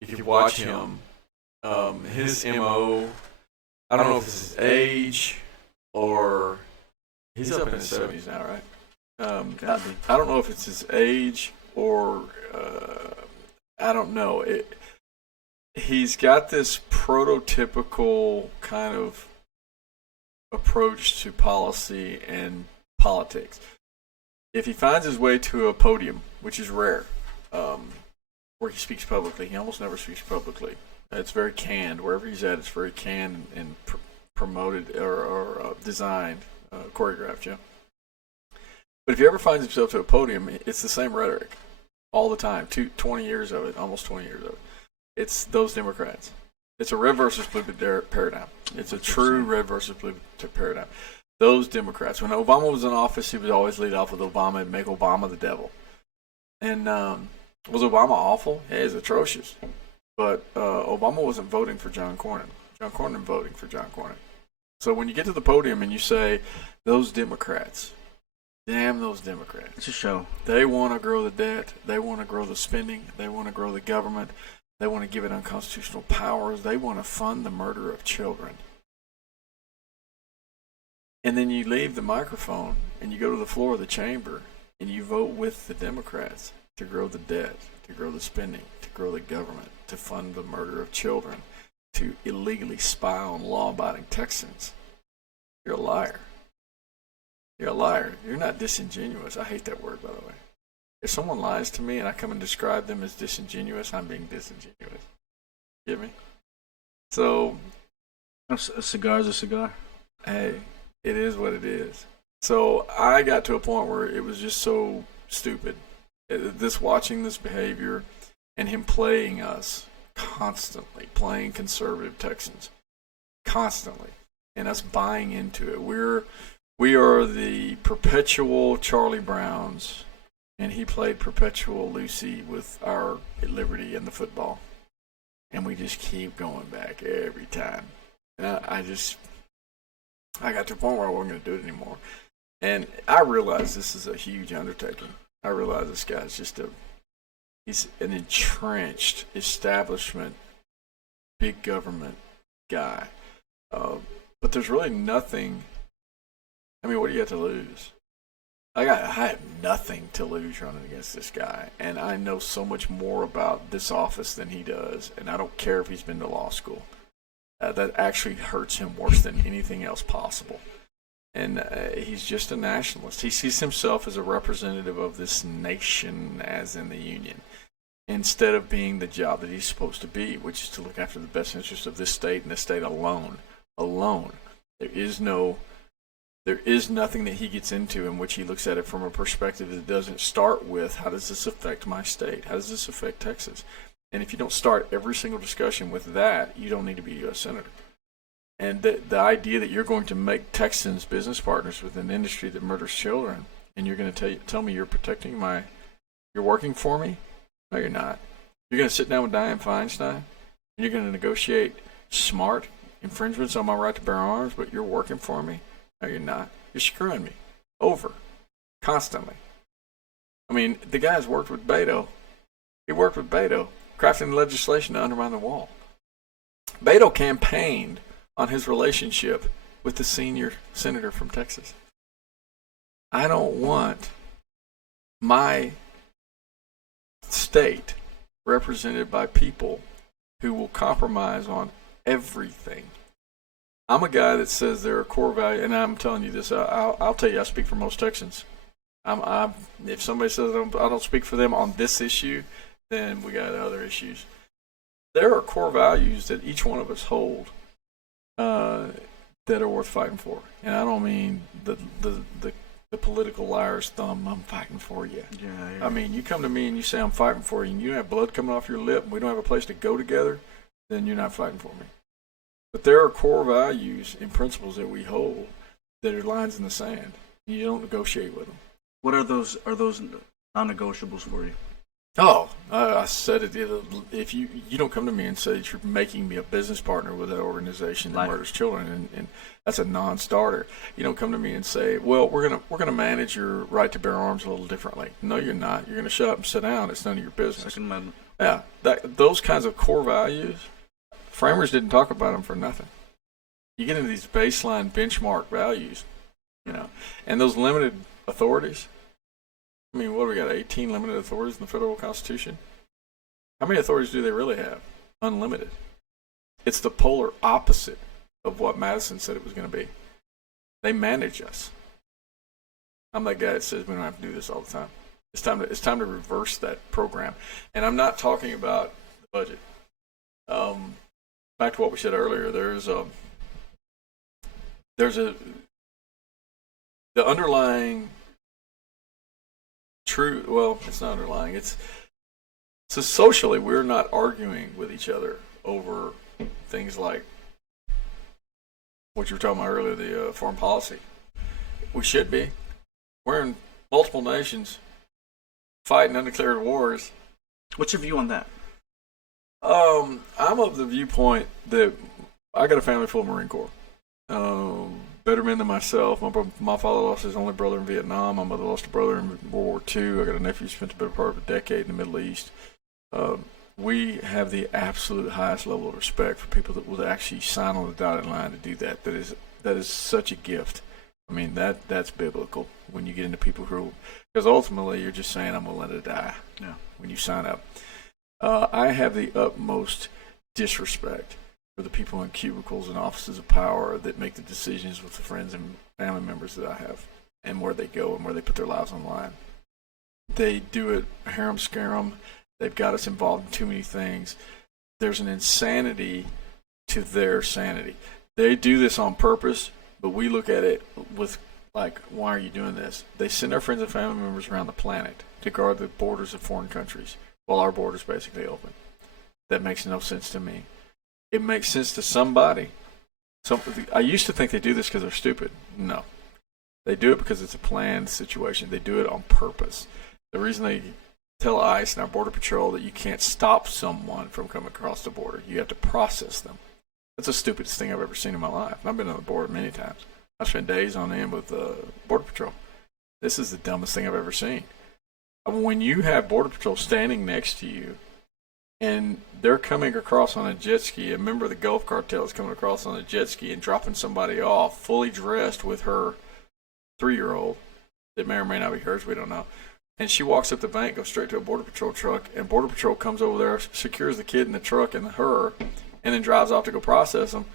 If you watch him, his MO, I don't know if it's his age or he's up in his 70s now, right? I don't know if it's his age or I don't know. He's got this prototypical kind of approach to policy and politics. If he finds his way to a podium, which is rare, where he speaks publicly, he almost never speaks publicly. It's very canned. Wherever he's at, it's very canned and promoted or designed, choreographed, yeah. But if he ever finds himself to a podium, it's the same rhetoric all the time. 20 years of it, almost 20 years of it. It's those Democrats. It's a red versus blue paradigm. It's a true red versus blue paradigm. Those Democrats. When Obama was in office, he would always lead off with Obama and make Obama the devil. And was Obama awful? Yeah, he's atrocious. But Obama wasn't voting for John Cornyn. John Cornyn voting for John Cornyn. So when you get to the podium and you say, those Democrats, damn those Democrats. It's a show. They want to grow the debt. They want to grow the spending. They want to grow the government. They want to give it unconstitutional powers. They want to fund the murder of children. And then you leave the microphone and you go to the floor of the chamber and you vote with the Democrats to grow the debt, to grow the spending, to grow the government, to fund the murder of children, to illegally spy on law-abiding Texans. You're a liar. You're a liar. You're not disingenuous. I hate that word, by the way. If someone lies to me and I come and describe them as disingenuous, I'm being disingenuous. Get me? So, a cigar's a cigar. Hey, it is what it is. So I got to a point where it was just so stupid. Watching this behavior and him playing us constantly, playing conservative Texans constantly, and us buying into it. We are the perpetual Charlie Browns, and he played perpetual Lucy with our Liberty and the football, and we just keep going back every time. And I got to a point where I wasn't going to do it anymore, and I realized this is a huge undertaking. I realize this guy's he's an entrenched establishment, big government guy. But there's really nothing. I mean, what do you have to lose? I have nothing to lose running against this guy. And I know so much more about this office than he does. And I don't care if he's been to law school. That actually hurts him worse than anything else possible. And he's just a nationalist. He sees himself as a representative of this nation as in the Union, instead of being the job that he's supposed to be, which is to look after the best interests of this state and this state alone. Alone. There is nothing that he gets into in which he looks at it from a perspective that doesn't start with, how does this affect my state? How does this affect Texas? And if you don't start every single discussion with that, you don't need to be a U.S. Senator. And the idea that you're going to make Texans business partners with an industry that murders children, and you're going to tell me you're protecting you're working for me? No, you're not. You're going to sit down with Dianne Feinstein, and you're going to negotiate smart infringements on my right to bear arms, but you're working for me? No, you're not. You're screwing me over constantly. I mean, the guy's worked with Beto. He worked with Beto, crafting legislation to undermine the wall. Beto campaigned on his relationship with the senior senator from Texas. I don't want my state represented by people who will compromise on everything. I'm a guy that says there are core values, and I'm telling you this. I'll tell you, I speak for most Texans. If somebody says I don't speak for them on this issue, then we got other issues. There are core values that each one of us hold that are worth fighting for, and I don't mean the political liar's thumb. I'm fighting for you. Yeah. I mean, you come to me and you say I'm fighting for you, and you have blood coming off your lip, and we don't have a place to go together, then you're not fighting for me. But there are core values and principles that we hold that are lines in the sand. You don't negotiate with them. What are those? Are those non-negotiables for you? Oh, I said it. If you don't come to me and say that you're making me a business partner with that organization that murders children, and that's a non-starter. You don't come to me and say, well, we're gonna manage your right to bear arms a little differently. No, you're not. You're gonna shut up and sit down. It's none of your business. Second Amendment. Yeah, those kinds of core values. Framers didn't talk about them for nothing. You get into these baseline benchmark values, and those limited authorities. I mean, what do we got? 18 limited authorities in the federal Constitution? How many authorities do they really have? Unlimited. It's the polar opposite of what Madison said it was going to be. They manage us. I'm that guy that says we don't have to do this all the time. It's time to reverse that program. And I'm not talking about the budget. Back to what we said earlier, the underlying true. Well, it's not underlying. It's so socially we're not arguing with each other over things like what you were talking about earlier, the foreign policy. We should be. We're in multiple nations fighting undeclared wars. What's your view on that? I'm of the viewpoint that I got a family full of Marine Corps. Better men than myself. My father lost his only brother in Vietnam. My mother lost a brother in World War II. I got a nephew who spent the better part of a decade in the Middle East. We have the absolute highest level of respect for people that will actually sign on the dotted line to do that. That is such a gift. I mean, that's biblical when you get into people who, because ultimately you're just saying I'm willing to die. Yeah. When you sign up. I have the utmost disrespect for the people in cubicles and offices of power that make the decisions with the friends and family members that I have and where they go and where they put their lives on the line. They do it harem scarum. They've got us involved in too many things. There's an insanity to their sanity. They do this on purpose, but we look at it with like, why are you doing this? They send our friends and family members around the planet to guard the borders of foreign countries while our border's basically open. That makes no sense to me. It makes sense to somebody. I used to think they do this because they're stupid. No. They do it because it's a planned situation. They do it on purpose. The reason they tell ICE and our Border Patrol that you can't stop someone from coming across the border, you have to process them. That's the stupidest thing I've ever seen in my life. I've been on the border many times. I spent days on end with Border Patrol. This is the dumbest thing I've ever seen. When you have Border Patrol standing next to you and they're coming across on a jet ski, a member of the Gulf Cartel is coming across on a jet ski and dropping somebody off fully dressed with her 3-year-old that may or may not be hers, we don't know. And she walks up the bank, goes straight to a Border Patrol truck, and Border Patrol comes over there, secures the kid in the truck and her, and then drives off to go process them.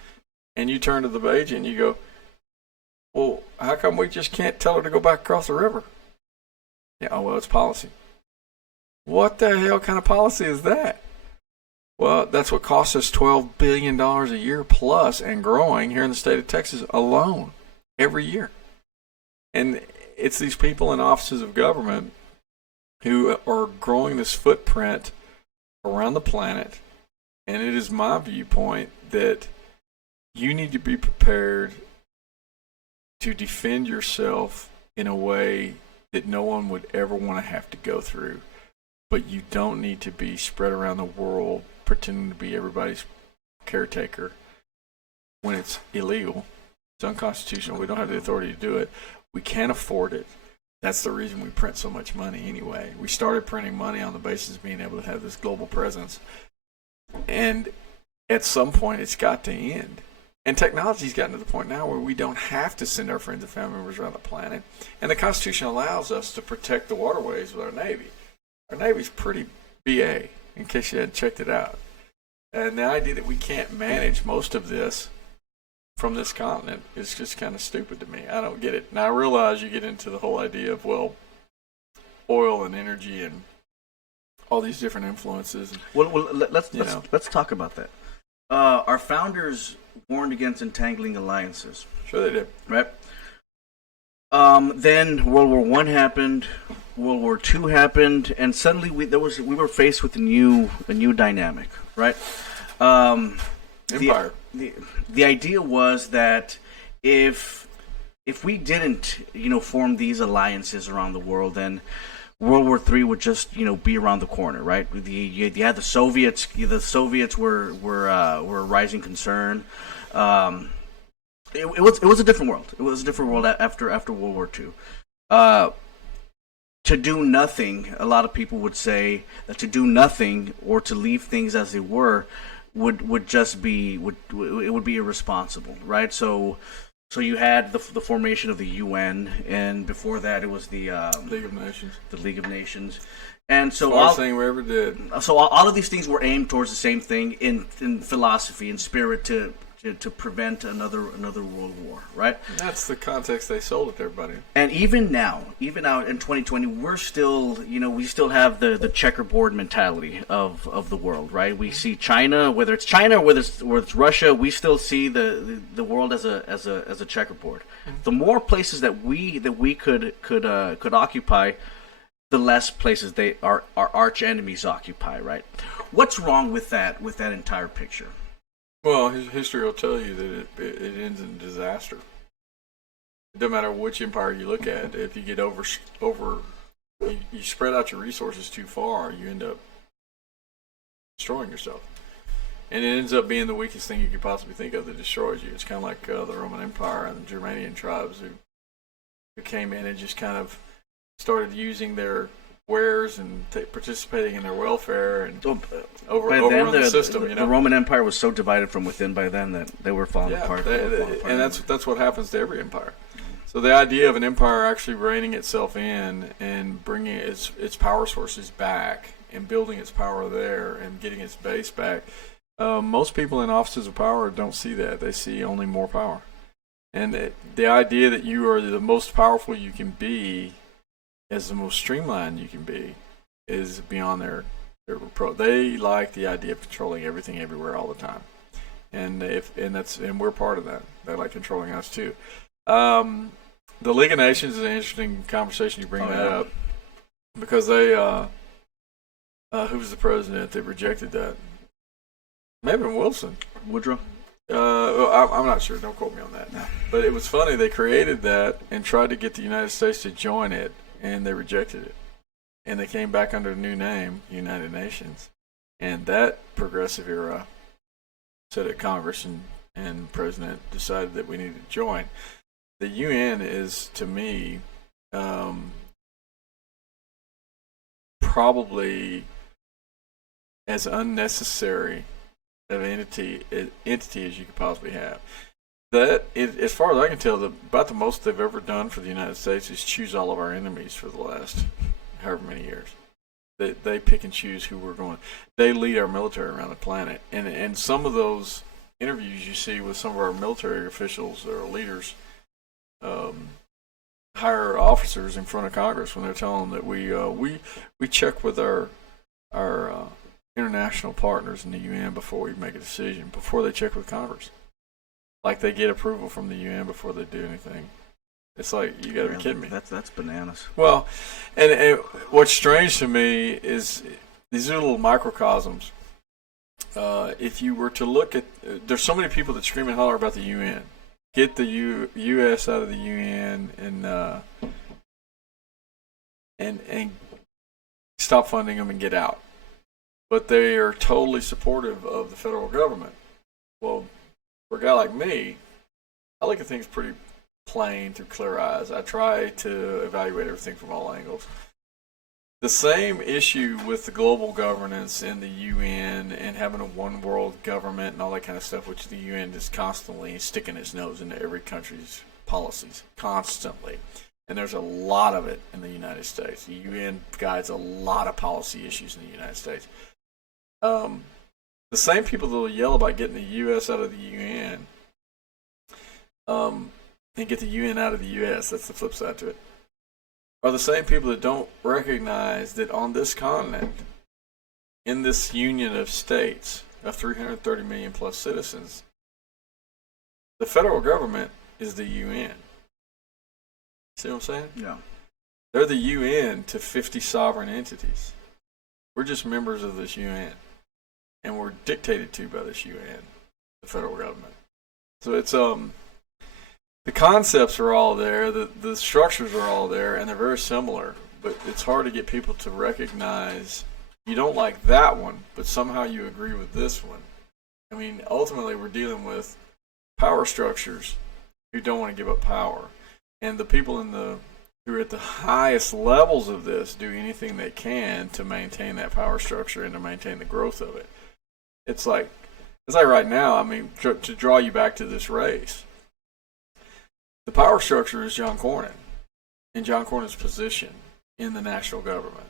And you turn to the agent and you go, well, how come we just can't tell her to go back across the river? Yeah, oh, well, it's policy. What the hell kind of policy is that? Well, that's what costs us $12 billion a year plus and growing here in the state of Texas alone every year. And it's these people in offices of government who are growing this footprint around the planet. And it is my viewpoint that you need to be prepared to defend yourself in a way that no one would ever want to have to go through. but you don't need to be spread around the world pretending to be everybody's caretaker when it's illegal. It's unconstitutional. We don't have the authority to do it. We can't afford it. That's the reason we print so much money anyway. We started printing money on the basis of being able to have this global presence. And at some point, it's got to end. And technology's gotten to the point now where we don't have to send our friends and family members around the planet. And the Constitution allows us to protect the waterways with our Navy. Our Navy's pretty BA, in case you hadn't checked it out. And the idea that we can't manage most of this from this continent is just kind of stupid to me. I don't get it. Now I realize you get into the whole idea of, well, oil and energy and all these different influences. Well, let's talk about that. Our founders warned against entangling alliances. Sure they did. Right. Then World War One happened, World War Two happened, and suddenly we were faced with a new dynamic. Right. Empire. The idea was that if we didn't form these alliances around the world, then World War III would just be around the corner, right? You had the Soviets. The Soviets were a rising concern. It was a different world. It was a different world after World War II. To do nothing, a lot of people would say that to do nothing or to leave things as they were would just be it would be irresponsible, right? So you had the formation of the UN, and before that it was the League of Nations. The League of Nations, and so Smartest thing we ever did. So all of these things were aimed towards the same thing in philosophy and spirit to prevent another world war, right? And that's the context they sold it to everybody. And even now in 2020, we're still, we still have the checkerboard mentality of the world, right? We see China, whether it's China or whether it's Russia, we still see the world as a checkerboard. Mm-hmm. The more places that we could occupy, the less places our arch enemies occupy, right? What's wrong with that entire picture? Well, history will tell you that it ends in disaster. It doesn't matter which empire you look at. If you get you spread out your resources too far, you end up destroying yourself. And it ends up being the weakest thing you could possibly think of that destroys you. It's kind of like the Roman Empire and the Germanian tribes who came in and just kind of started using their wares and participating in their welfare and overrun the system. The Roman Empire was so divided from within by then that they were falling apart. And that's what happens to every empire. So the idea of an empire actually reining itself in and bringing its power sources back and building its power there and getting its base back, most people in offices of power don't see that. They see only more power. And the idea that you are the most powerful you can be as the most streamlined you can be is beyond their approach. They like the idea of controlling everything everywhere all the time. And we're part of that. They like controlling us too. The League of Nations is an interesting conversation you bring up because they who was the president that rejected that? Maybe Wilson. Woodrow? I'm not sure. Don't quote me on that. No. But it was funny. They created that and tried to get the United States to join it, and they rejected it. And they came back under a new name, United Nations. And that progressive era Senate, Congress, and President decided that we needed to join. The UN is, to me, probably as unnecessary of an entity as you could possibly have. As far as I can tell, about the most they've ever done for the United States is choose all of our enemies for the last however many years. They pick and choose who we're going. They lead our military around the planet, and some of those interviews you see with some of our military officials or leaders, higher officers in front of Congress when they're telling them that we check with our international partners in the UN before we make a decision, before they check with Congress. Like they get approval from the UN before they do anything. It's like, you got to be kidding me. That's bananas. Well, and what's strange to me is these are little microcosms. If you were to look at, there's so many people that scream and holler about the UN. Get the U.S. out of the UN and stop funding them and get out. But they are totally supportive of the federal government. Well, for a guy like me, I look at things pretty plain through clear eyes. I try to evaluate everything from all angles. The same issue with the global governance and the UN and having a one world government and all that kind of stuff, which the UN is constantly sticking its nose into every country's policies, constantly. And there's a lot of it in the United States. The UN guides a lot of policy issues in the United States. The same people that will yell about getting the U.S. out of the UN and get the UN out of the U.S., that's the flip side to it, are the same people that don't recognize that on this continent, in this union of states of 330 million plus citizens, the federal government is the UN. See what I'm saying? Yeah. They're the UN to 50 sovereign entities. We're just members of this UN. And we're dictated to by this UN, the federal government. So it's the concepts are all there, the structures are all there, and they're very similar. But it's hard to get people to recognize you don't like that one, but somehow you agree with this one. I mean, ultimately, we're dealing with power structures who don't want to give up power, and the people who are at the highest levels of this do anything they can to maintain that power structure and to maintain the growth of it. It's like right now, I mean, to draw you back to this race, the power structure is John Cornyn and John Cornyn's position in the national government.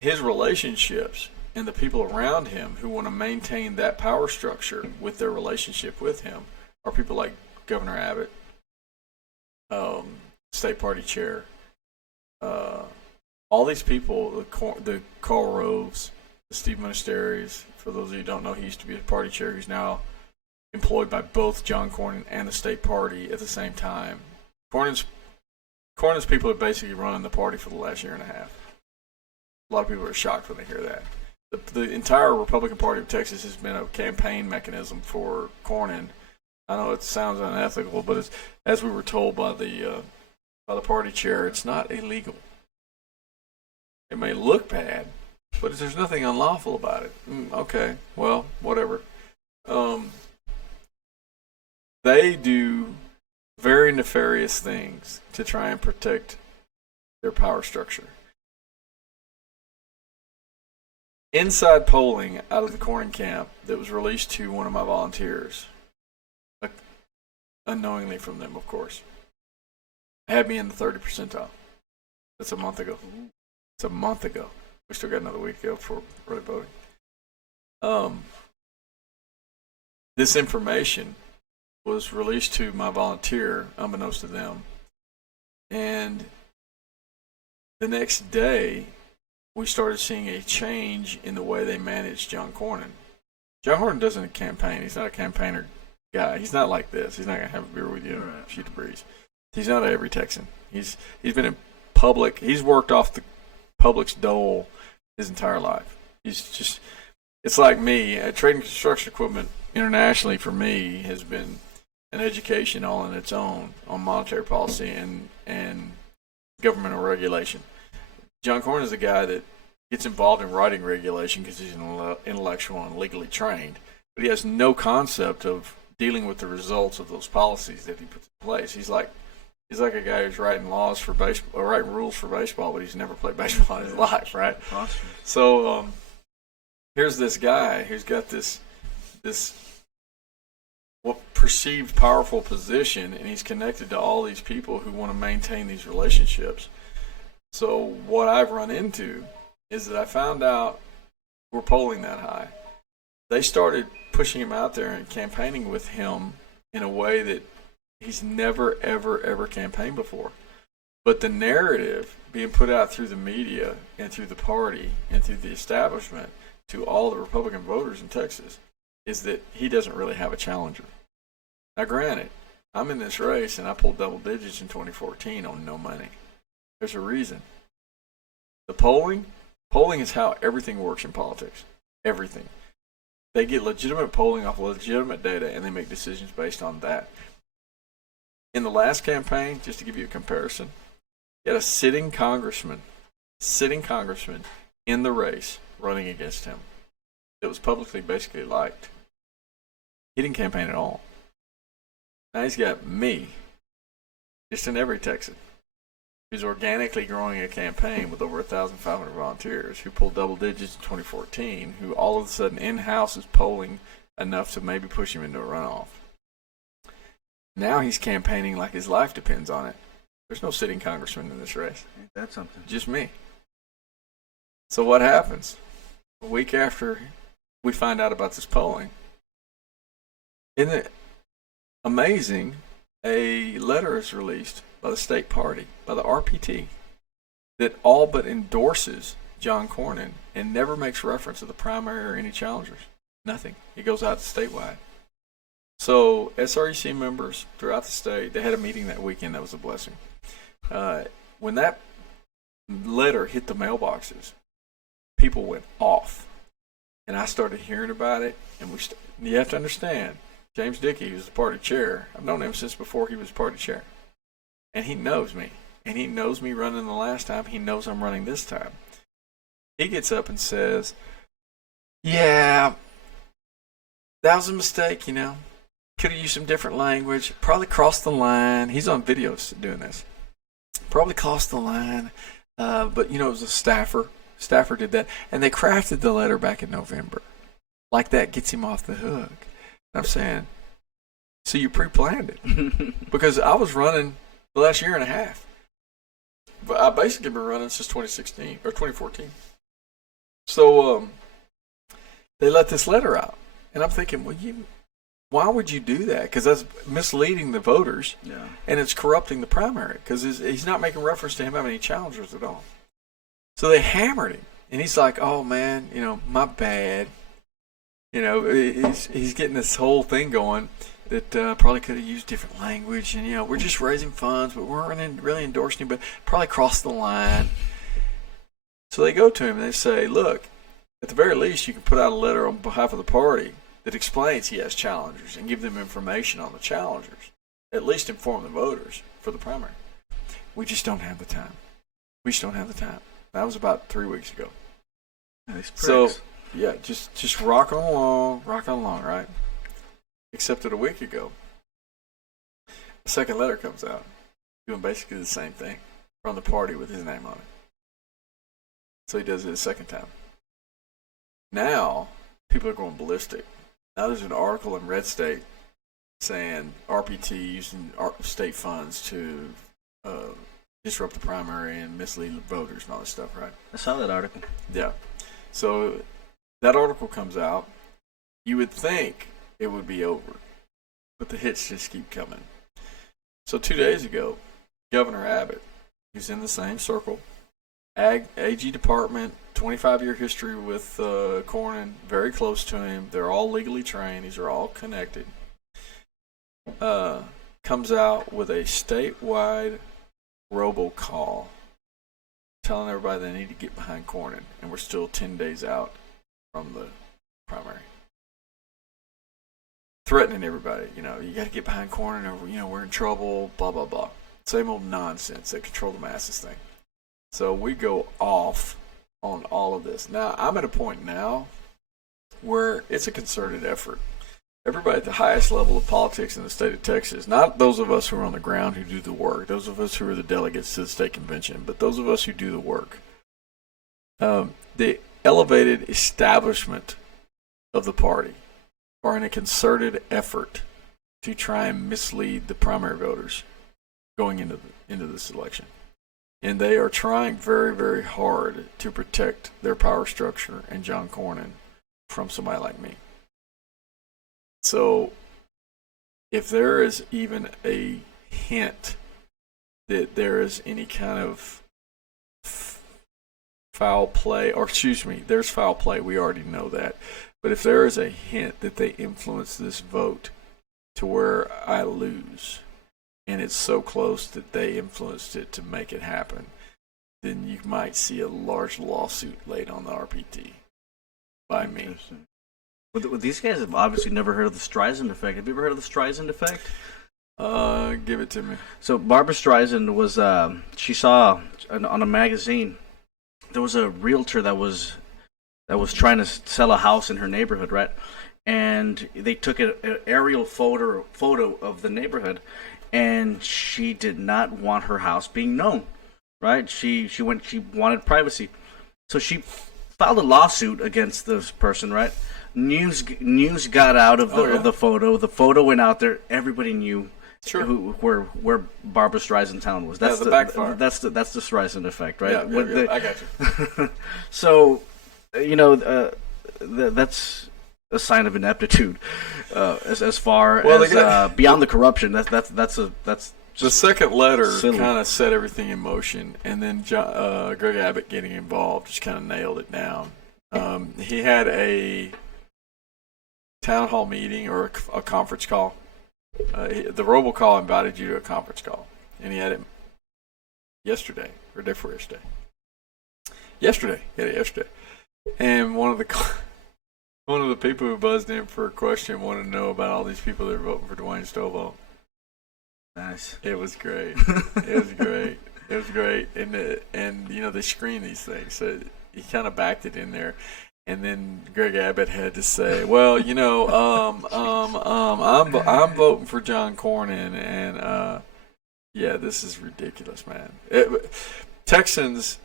His relationships and the people around him who want to maintain that power structure with their relationship with him are people like Governor Abbott, State Party Chair, all these people, the Karl Roves, the Steve Monasteries. For those of you who don't know, he used to be a party chair. He's now employed by both John Cornyn and the state party at the same time. Cornyn's people have basically run the party for the last year and a half. A lot of people are shocked when they hear that. The entire Republican Party of Texas has been a campaign mechanism for Cornyn. I know it sounds unethical, but it's, as we were told by the party chair, it's not illegal. It may look bad, but there's nothing unlawful about it. Okay, well, whatever. They do very nefarious things to try and protect their power structure. Inside polling out of the Cornyn camp that was released to one of my volunteers, unknowingly from them, of course, had me in the 30th percentile. That's a month ago. It's a month ago. We still got another week to go before early voting. This information was released to my volunteer, unbeknownst to them. And the next day, we started seeing a change in the way they managed John Cornyn. John Cornyn doesn't campaign. He's not a campaigner guy. He's not like this. He's not going to have a beer with you and shoot the breeze. He's not every Texan. He's been in public. He's worked off the public's dole his entire life. It's like me. Trading construction equipment internationally for me has been an education all on its own on monetary policy and governmental regulation. John Cornyn is a guy that gets involved in writing regulation because he's an intellectual and legally trained, but he has no concept of dealing with the results of those policies that he puts in place. He's like a guy who's writing laws for baseball, or writing rules for baseball, but he's never played baseball in his life, right? So here's this guy who's got this what perceived powerful position, and he's connected to all these people who want to maintain these relationships. So what I've run into is that I found out we're polling that high. They started pushing him out there and campaigning with him in a way that he's never, ever, ever campaigned before. But the narrative being put out through the media and through the party and through the establishment to all the Republican voters in Texas is that he doesn't really have a challenger. Now, granted, I'm in this race and I pulled double digits in 2014 on no money. There's a reason. The polling is how everything works in politics. Everything. They get legitimate polling off legitimate data and they make decisions based on that. In the last campaign, just to give you a comparison, you had a sitting congressman in the race running against him that was publicly basically liked. He didn't campaign at all. Now he's got me, just in every Texan, who's organically growing a campaign with over 1,500 volunteers, who pulled double digits in 2014, who all of a sudden in-house is polling enough to maybe push him into a runoff. Now he's campaigning like his life depends on it. There's no sitting congressman in this race. Ain't that something? Just me. So what happens? A week after we find out about this polling, isn't it amazing? A letter is released by the state party, by the RPT, that all but endorses John Cornyn and never makes reference to the primary or any challengers. Nothing. It goes out statewide. So SREC members throughout the state, they had a meeting that weekend. That was a blessing. When that letter hit the mailboxes, people went off. And I started hearing about it. And you have to understand, James Dickey, who's the party chair, I've known him since before he was party chair. And he knows me. And he knows me running the last time. He knows I'm running this time. He gets up and says, yeah, that was a mistake, you know. Could have used some different language. Probably crossed the line. He's on videos doing this. Probably crossed the line. But, you know, it was a staffer. Staffer did that. And they crafted the letter back in November. Like that gets him off the hook. And I'm saying, so you pre-planned it. Because I was running the last year and a half. But I basically been running since 2016 or 2014. So they let this letter out. And I'm thinking, well, why would you do that? Because that's misleading the voters, and it's corrupting the primary. Because he's not making reference to him having any challengers at all. So they hammered him, and he's like, "Oh man, you know, my bad." You know, he's getting this whole thing going that probably could have used different language, and you know, we're just raising funds, but we weren't really endorsing him, but probably crossed the line. So they go to him and they say, "Look, at the very least, you can put out a letter on behalf of the party that explains he has challengers and give them information on the challengers. At least inform the voters for the primary. We just don't have the time. We just don't have the time." That was about 3 weeks ago. Nice. So, yeah, just rock on along, right? Except that a week ago, the second letter comes out doing basically the same thing from the party with his name on it. So he does it a second time. Now, people are going ballistic. Now there's an article in Red State saying RPT using state funds to disrupt the primary and mislead voters and all this stuff, right? I saw that article. Yeah. So that article comes out. You would think it would be over, but the hits just keep coming. So 2 days ago, Governor Abbott, who's in the same circle, AG department, 25-year history with Cornyn, very close to him. They're all legally trained. These are all connected. Comes out with a statewide robocall telling everybody they need to get behind Cornyn, and we're still 10 days out from the primary. Threatening everybody, you know, you got to get behind Cornyn, or you know, we're in trouble, blah blah blah. Same old nonsense that control the masses thing. So we go off on all of this. Now, I'm at a point now where it's a concerted effort. Everybody at the highest level of politics in the state of Texas, not those of us who are on the ground who do the work, those of us who are the delegates to the state convention, but those of us who do the work. The elevated establishment of the party are in a concerted effort to try and mislead the primary voters going into this election. And they are trying very, very hard to protect their power structure and John Cornyn from somebody like me. So if there is even a hint that there is any kind of foul play, or excuse me, there's foul play, we already know that. But if there is a hint that they influence this vote to where I lose, and it's so close that they influenced it to make it happen, then you might see a large lawsuit laid on the RPT by me. Well, these guys have obviously never heard of the Streisand effect. Have you ever heard of the Streisand effect? Give it to me. So Barbara Streisand was, she saw on a magazine a realtor that was trying to sell a house in her neighborhood, right? And they took an aerial photo of the neighborhood, and she did not want her house being known, right? She wanted privacy, so she filed a lawsuit against this person, right? News got out of the photo. The photo went out there. Everybody knew where Barbara Streisand town was. That's the backfire. That's the Streisand effect, right? Yeah, I got you. So, that's a sign of ineptitude, as far as beyond the corruption. That's the second letter silly. Kind of set everything in motion, and then Greg Abbott getting involved just kind of nailed it down. He had a town hall meeting or a conference call. The robocall invited you to a conference call, and he had it yesterday or day before yesterday. Yesterday, he had it yesterday, and one of the people who buzzed in for a question wanted to know about all these people that are voting for Dwayne Stovall. Nice. It was great. It was great. It was great. And they screen these things, so he kind of backed it in there. And then Greg Abbott had to say, "Well, I'm voting for John Cornyn, and yeah, this is ridiculous, man." Texans.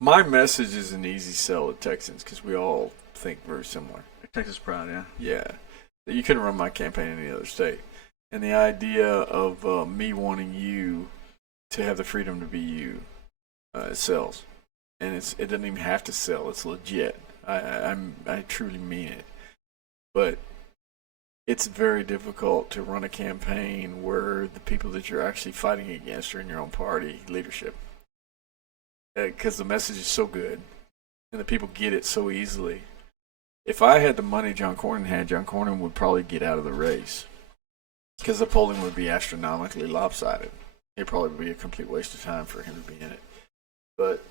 My message is an easy sell to Texans because we all think very similar. Texas proud, yeah. Yeah. You couldn't run my campaign in any other state. And the idea of me wanting you to have the freedom to be you, it sells. And it doesn't even have to sell. It's legit. I truly mean it. But it's very difficult to run a campaign where the people that you're actually fighting against are in your own party leadership. Because the message is so good, and the people get it so easily. If I had the money John Cornyn had, John Cornyn would probably get out of the race, because the polling would be astronomically lopsided. It'd probably be a complete waste of time for him to be in it. But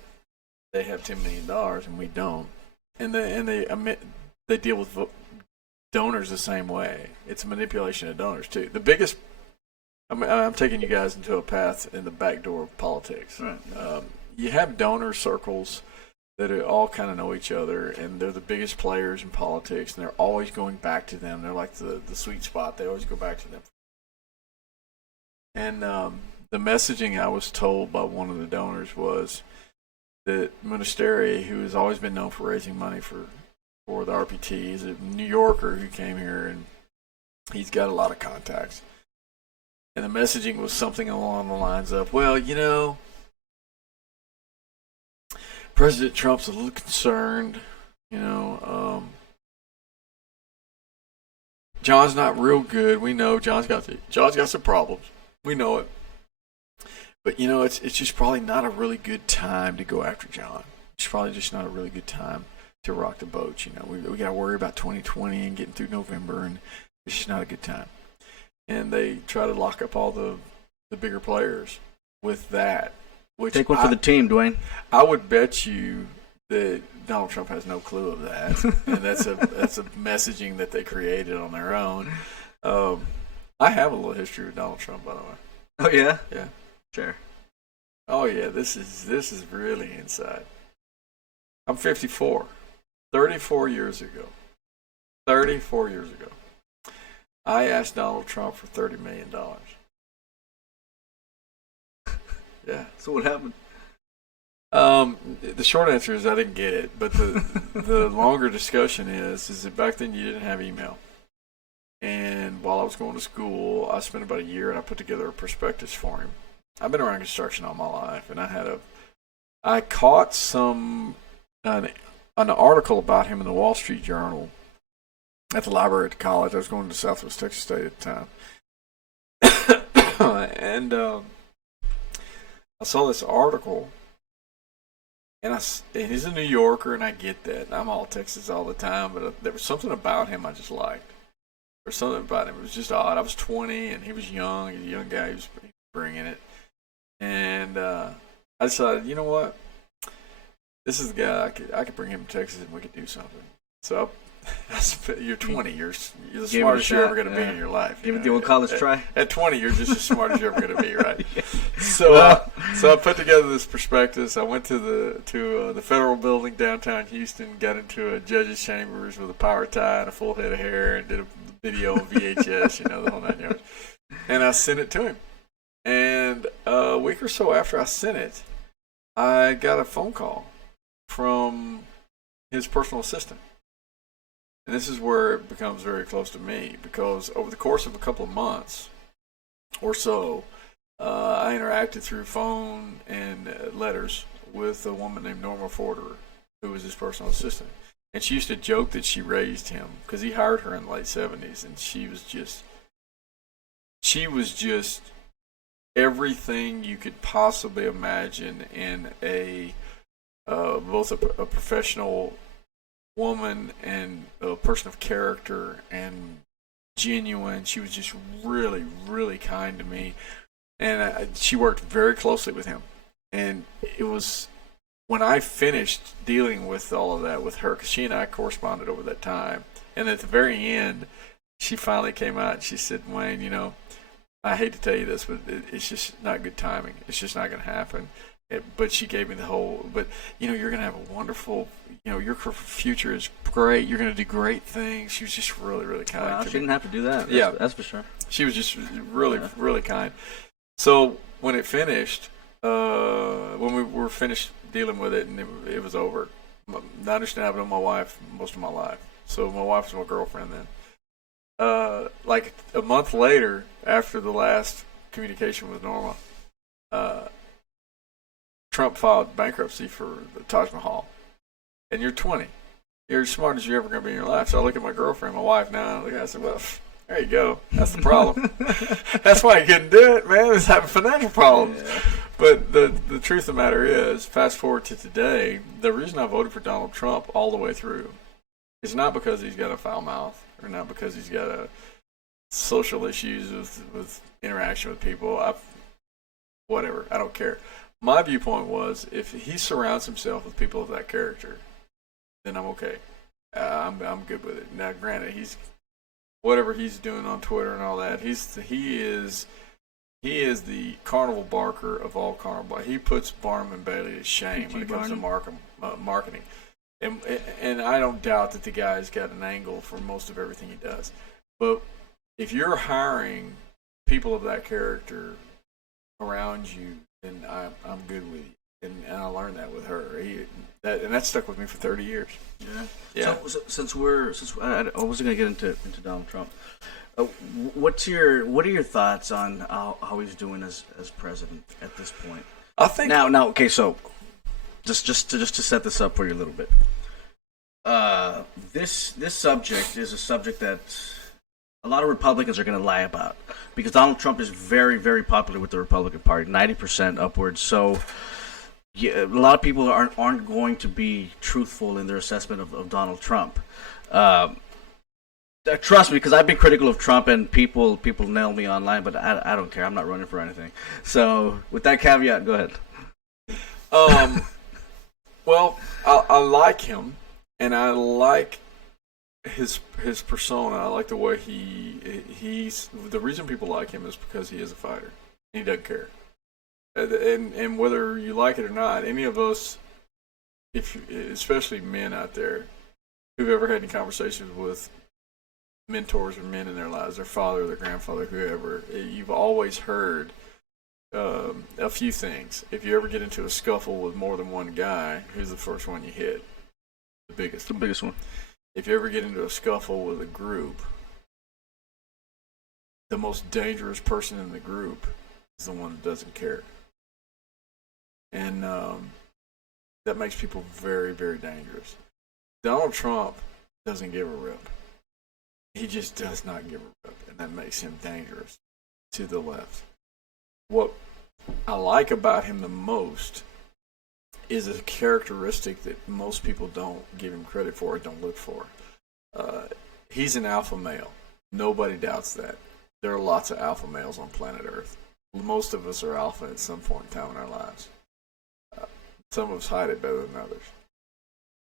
they have $10 million, and we don't. And they deal with donors the same way. It's a manipulation of donors too. The biggest, I'm taking you guys into a path in the back door of politics. Right. You have donor circles that all kind of know each other, and they're the biggest players in politics, and they're always going back to them. They're like the sweet spot. They always go back to them. And the messaging I was told by one of the donors was that Monastery, who has always been known for raising money for the RPT, is a New Yorker who came here, and he's got a lot of contacts. And the messaging was something along the lines of, well, President Trump's a little concerned, John's not real good. We know John's got some problems. We know it. But it's just probably not a really good time to go after John. It's probably just not a really good time to rock the boat. We got to worry about 2020 and getting through November, and it's just not a good time. And they try to lock up all the bigger players with that. Which Take one for the team, Dwayne. I would bet you that Donald Trump has no clue of that, and that's a messaging that they created on their own. I have a little history with Donald Trump, by the way. Oh yeah, yeah, sure. Oh yeah, this is really inside. I'm 54. 34 years ago, I asked Donald Trump for $30 million. Yeah. So what happened? The short answer is I didn't get it, but the longer discussion is that back then you didn't have email. And while I was going to school, I spent about a year and I put together a prospectus for him. I've been around construction all my life, and I caught an article about him in the Wall Street Journal at the library at the college. I was going to Southwest Texas State at the time. And I saw this article, and he's a New Yorker, and I get that. And I'm all Texas all the time, but there was something about him I just liked. There's something about him. It was just odd. I was 20, and he was young. He's a young guy. He was bringing it. And I decided, what? This is the guy. I could bring him to Texas, and we could do something. So You're 20. You're the Give it a smartest you're shot, ever going to be yeah. in your life. Give it the old college try. At 20, you're just as smart as you're ever going to be, right? So I put together this prospectus. I went to the federal building downtown Houston, got into a judge's chambers with a power tie and a full head of hair, and did a video on VHS, the whole 9 yards. And I sent it to him. And a week or so after I sent it, I got a phone call from his personal assistant. And this is where it becomes very close to me, because over the course of a couple of months or so, I interacted through phone and letters with a woman named Norma Forder, who was his personal assistant. And she used to joke that she raised him, because he hired her in the late 70s, and she was just everything you could possibly imagine in both a professional woman and a person of character and genuine. She was just really, really kind to me, and she worked very closely with him. And it was when I finished dealing with all of that with her, because she and I corresponded over that time, and at the very end, she finally came out and she said, "Dwayne, I hate to tell you this, but it's just not good timing. It's just not going to happen." But she gave me the whole, but you're going to have a wonderful, your future is great. You're going to do great things. She was just really, really kind. Wow, she didn't have to do that. That's for sure. She was just really, really kind. So when it finished, when we were finished dealing with it and it was over, I understand I've known my wife most of my life. So my wife was my girlfriend then. Like a month later, after the last communication with Norma, Trump filed bankruptcy for the Taj Mahal. And you're 20. You're as smart as you're ever going to be in your life. So I look at my girlfriend, my wife now, and I said, well, there you go. That's the problem. That's why you couldn't do it, man. It's having financial problems. Yeah. But the truth of the matter is, fast forward to today, the reason I voted for Donald Trump all the way through is not because he's got a foul mouth or not because he's got social issues with interaction with people. Whatever. I don't care. My viewpoint was, if he surrounds himself with people of that character, then I'm okay. I'm good with it. Now, granted, whatever he's doing on Twitter and all that, he is the carnival barker of all carnival. He puts Barnum and Bailey to shame when it comes to marketing. And I don't doubt that the guy's got an angle for most of everything he does. But if you're hiring people of that character around you, then I'm good with you. And I learned that with her. And that stuck with me for 30 years. Yeah. So since I wasn't gonna get into Donald Trump, what are your thoughts on how he's doing as president at this point? I think now okay. So just to set this up for you a little bit. This subject is a subject that a lot of Republicans are going to lie about, because Donald Trump is very, very popular with the Republican Party, 90% upwards. So a lot of people aren't going to be truthful in their assessment of Donald Trump. Trust me, because I've been critical of Trump, and people nail me online, but I don't care. I'm not running for anything. So with that caveat, go ahead. Well, I like him, and I like his persona. I like the way he's. The reason people like him is because he is a fighter. He doesn't care, and whether you like it or not, any of us, especially men out there, who've ever had any conversations with mentors or men in their lives, their father, their grandfather, whoever, you've always heard a few things. If you ever get into a scuffle with more than one guy, who's the first one you hit? The biggest one. If you ever get into a scuffle with a group, the most dangerous person in the group is the one that doesn't care. And that makes people very, very dangerous. Donald Trump doesn't give a rip. He just does not give a rip, and that makes him dangerous to the left. What I like about him the most is a characteristic that most people don't give him credit for or don't look for. He's an alpha male. Nobody doubts that. There are lots of alpha males on planet Earth. Most of us are alpha at some point in time in our lives. Some of us hide it better than others.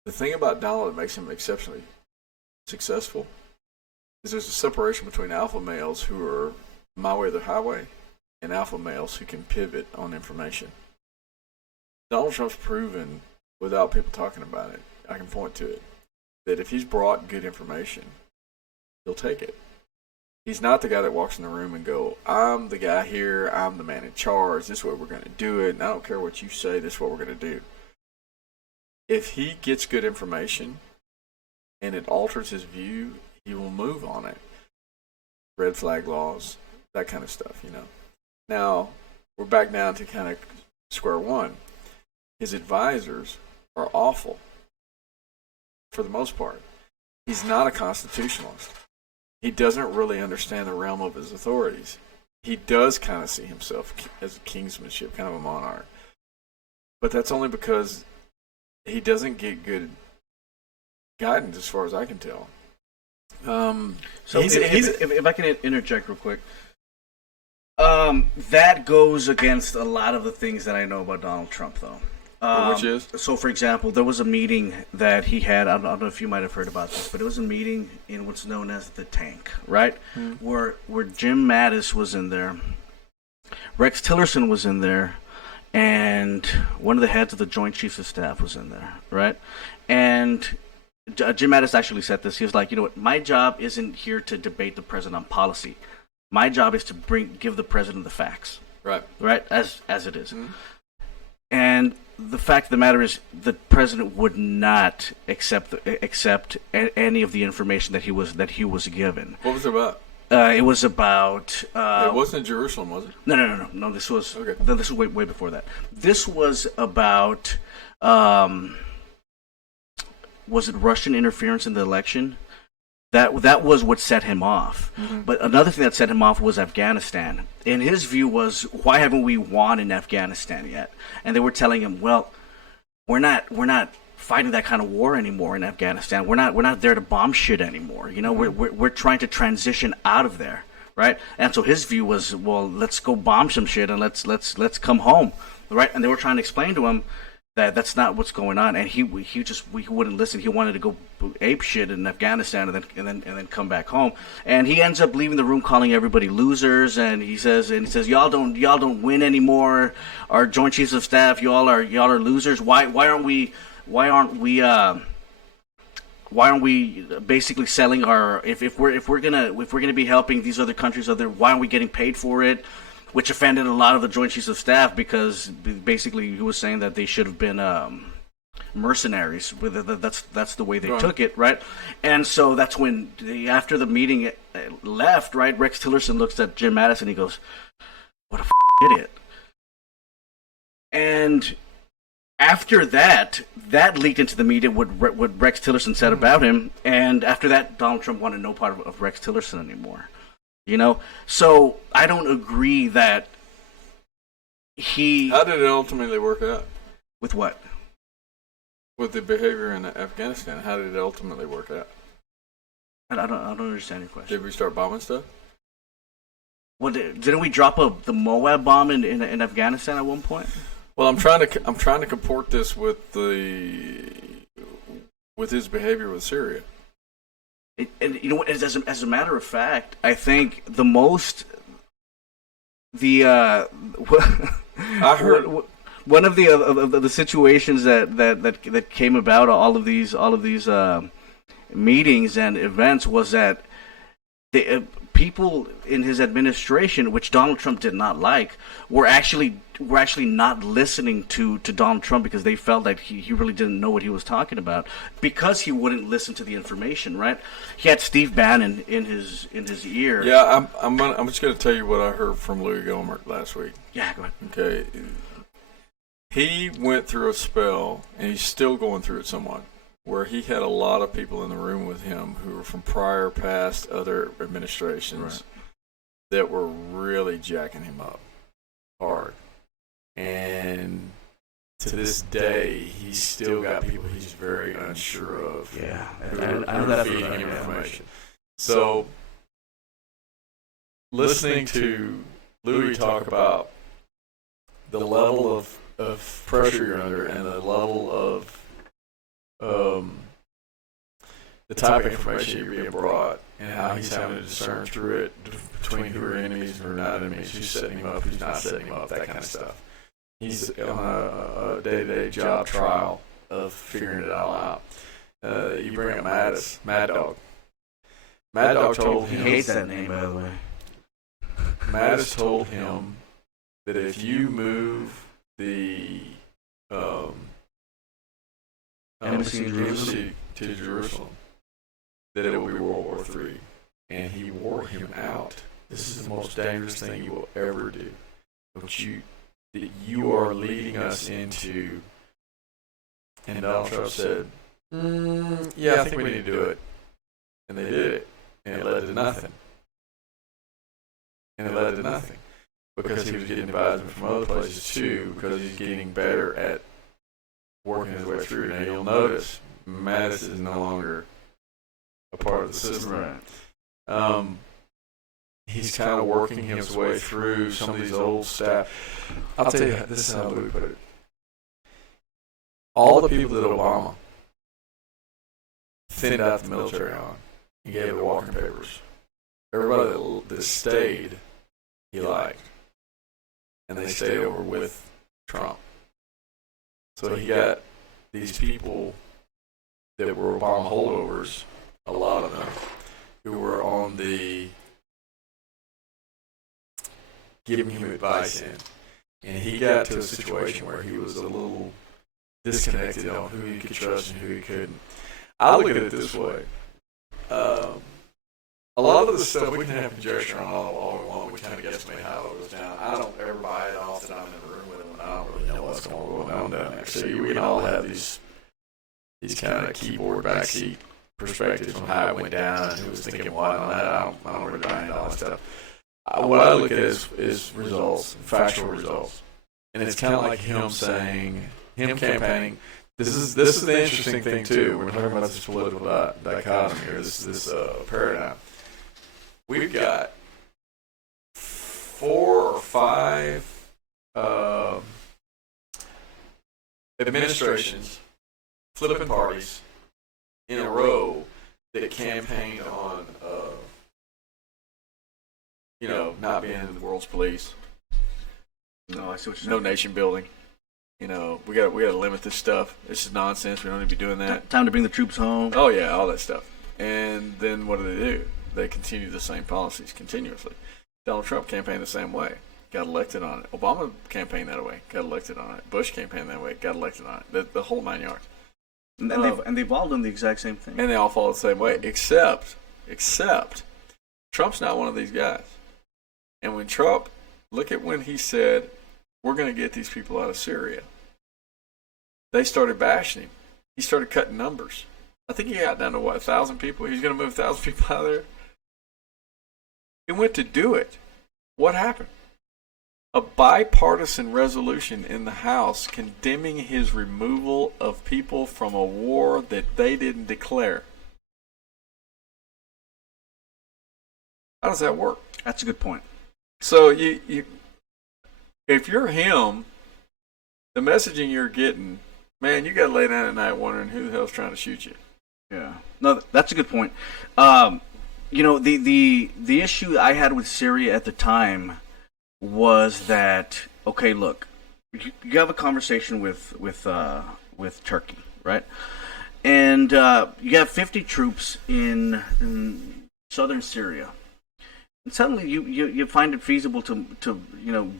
The thing about Donald that makes him exceptionally successful is there's a separation between alpha males who are my way or the highway and alpha males who can pivot on information. Donald Trump's proven, without people talking about it, I can point to it, that if he's brought good information, he'll take it. He's not the guy that walks in the room and go, I'm the guy here, I'm the man in charge, this is what we're going to do it, and I don't care what you say, this is what we're going to do. If he gets good information and it alters his view, he will move on it. Red flag laws, that kind of stuff, you know. Now, we're back down to kind of square one. His advisors are awful, for the most part. He's not a constitutionalist. He doesn't really understand the realm of his authorities. He does kind of see himself as a kingsmanship, kind of a monarch. But that's only because he doesn't get good guidance, as far as I can tell. So if I can interject real quick, that goes against a lot of the things that I know about Donald Trump, though. Which is? So, for example, there was a meeting that he had. I don't know if you might have heard about this, but it was a meeting in what's known as the Tank, right? Where Jim Mattis was in there, Rex Tillerson was in there, and one of the heads of the Joint Chiefs of Staff was in there, right? And Jim Mattis actually said this. He was like, you know what? My job isn't here to debate the president on policy. My job is to give the president the facts, Right, as it is. And the fact of the matter is, the president would not accept any of the information that he was given. What was it about? It was about. It wasn't in Jerusalem, was it? No. This was okay. This was way before that. This was about. Was it Russian interference in the election? That was what set him off. But another thing that set him off was Afghanistan. And his view was, why haven't we won in Afghanistan yet? And they were telling him, well, we're not fighting that kind of war anymore in Afghanistan. We're not there to bomb shit anymore. You know, we're trying to transition out of there, right? And so his view was, well, let's go bomb some shit and let's come home, right? And they were trying to explain to him that that's not what's going on, and he wouldn't listen. He wanted to go ape shit in Afghanistan and then come back home. And he ends up leaving the room, calling everybody losers. And he says y'all don't win anymore. Our Joint Chiefs of Staff, y'all are losers. Why aren't we basically selling our if we're gonna be helping these other countries, why aren't we getting paid for it? Which offended a lot of the Joint Chiefs of Staff, because basically he was saying that they should have been mercenaries. That's the way they took it, right? And so that's when, after the meeting left, right, Rex Tillerson looks at Jim Mattis and he goes, what a idiot. And after that leaked into the media what Rex Tillerson said about him. And after that, Donald Trump wanted no part of Rex Tillerson anymore. You know, so I don't agree that he. How did it ultimately work out? With what? With the behavior in Afghanistan, how did it ultimately work out? I don't understand your question. Did we start bombing stuff? Well, didn't we drop the Moab bomb in Afghanistan at one point? Well, I'm trying to comport this with his behavior with Syria. And you know what? As a matter of fact, I think I heard one of the situations that came about all of these meetings and events was that the people in his administration, which Donald Trump did not like, were actually not listening to Donald Trump, because they felt like he really didn't know what he was talking about, because he wouldn't listen to the information. Right? He had Steve Bannon in his ear. Yeah, I'm just going to tell you what I heard from Louis Gohmert last week. Yeah, go ahead. Okay, he went through a spell, and he's still going through it somewhat, where he had a lot of people in the room with him who were from past other administrations that were really jacking him up hard. And to this day, he's still got people he's very unsure of. Yeah, who are feeding him information. So, listening to Louis talk about the level of pressure you're under and the level of the type of information you're being brought and how he's having to discern through it between who are enemies and who are not enemies, who's setting him up, who's not setting him up, that kind of stuff. He's on a day-to-day job trial of figuring it all out. You bring up Mad Dog. Mad Dog told him... He hates that name, by the way. Mattis told him that if you move the embassy to Jerusalem, that it will be World War III. And he wore him out. This is the most dangerous thing you will ever do. That you are leading us into... And Donald Trump said, yeah, I think we need to do it. And they did it. And it led to nothing. Because he was getting advisement from other places too, because he's getting better at working his way through. Now you'll notice Mattis is no longer a part of the system. Right. He's kind of working his way through some of these old staff. I'll tell you, this is how we put it. All the people that Obama thinned out the military on and gave the walking papers, everybody that stayed, he liked. And they stayed over with Trump. So he got these people that were Obama holdovers, a lot of them, who were on the giving him advice in. And he got to a situation where he was a little disconnected on who he could trust and who he couldn't. I look at it this way. A lot of the stuff we can have conjecture on all we want. We kind of guesstimate how it goes down. I don't ever buy it off that I'm in the room with him, and I don't really know what's going on down there. So we can all have these kind of keyboard backseat perspectives on how it went down and who was thinking what and that. I don't really buy into all that stuff. What I look at is results, factual results, and it's kind of like him campaigning. This is the interesting thing too. We're talking about this political dichotomy here, this paradigm. We've got 4 or 5 administrations, flipping parties in a row that campaigned on, not being in the world's police. No, I see what you're No saying. nation building. We got to limit this stuff. This is nonsense. We don't need to be doing that. Time to bring the troops home. Oh yeah, all that stuff. And then what do? They continue the same policies continuously. Donald Trump campaigned the same way. Got elected on it. Obama campaigned that way. Got elected on it. Bush campaigned that way. Got elected on it. The whole 9 yards. And they've all done the exact same thing. And they all follow the same way, except Trump's not one of these guys. And when Trump, look at when he said, we're going to get these people out of Syria. They started bashing him. He started cutting numbers. I think he got down to 1,000 people? He was going to move 1,000 people out of there. He went to do it. What happened? A bipartisan resolution in the House condemning his removal of people from a war that they didn't declare. How does that work? That's a good point. So if you're him, the messaging you're getting, man, you got to lay down at night wondering who the hell's trying to shoot you. Yeah. No, that's a good point. The issue I had with Syria at the time was that, okay, look, you have a conversation with Turkey, right? And you have 50 troops in southern Syria. And suddenly you find it feasible to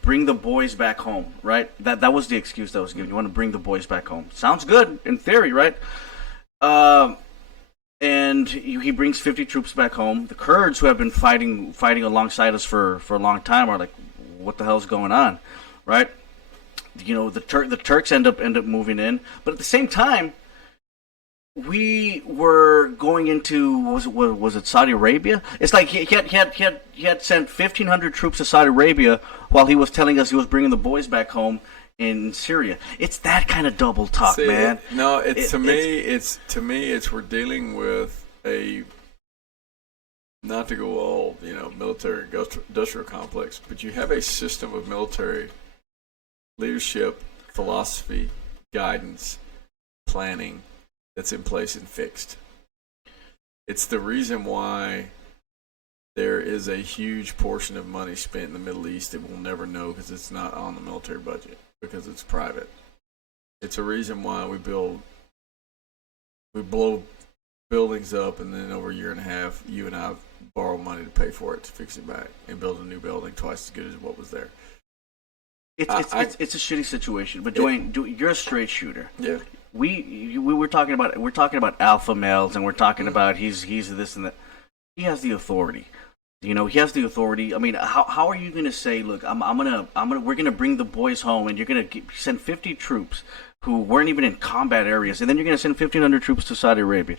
bring the boys back home, right? That was the excuse that was given. You want to bring the boys back home. Sounds good in theory, right? And he brings 50 troops back home. The Kurds, who have been fighting alongside us for a long time, are like, what the hell's going on, right? The Turks end up moving in, but at the same time, we were going into was it Saudi Arabia? It's like he had sent 1,500 troops to Saudi Arabia while he was telling us he was bringing the boys back home in Syria. It's that kind of double talk, man. To me it's we're dealing with a, not to go all military industrial complex, but you have a system of military leadership, philosophy, guidance, planning that's in place and fixed. It's the reason why there is a huge portion of money spent in the Middle East that we'll never know because it's not on the military budget because it's private. It's a reason why we blow buildings up, and then over a year and a half, you and I borrow money to pay for it to fix it back and build a new building twice as good as what was there. It's a shitty situation. But Dwayne, you're a straight shooter. Yeah. We were talking about alpha males, and we're talking about he's this and that. He has the authority. He has the authority. I mean, how are you going to say, look, we're going to bring the boys home, and you're going to send 50 troops who weren't even in combat areas, and then you're going to send 1,500 troops to Saudi Arabia?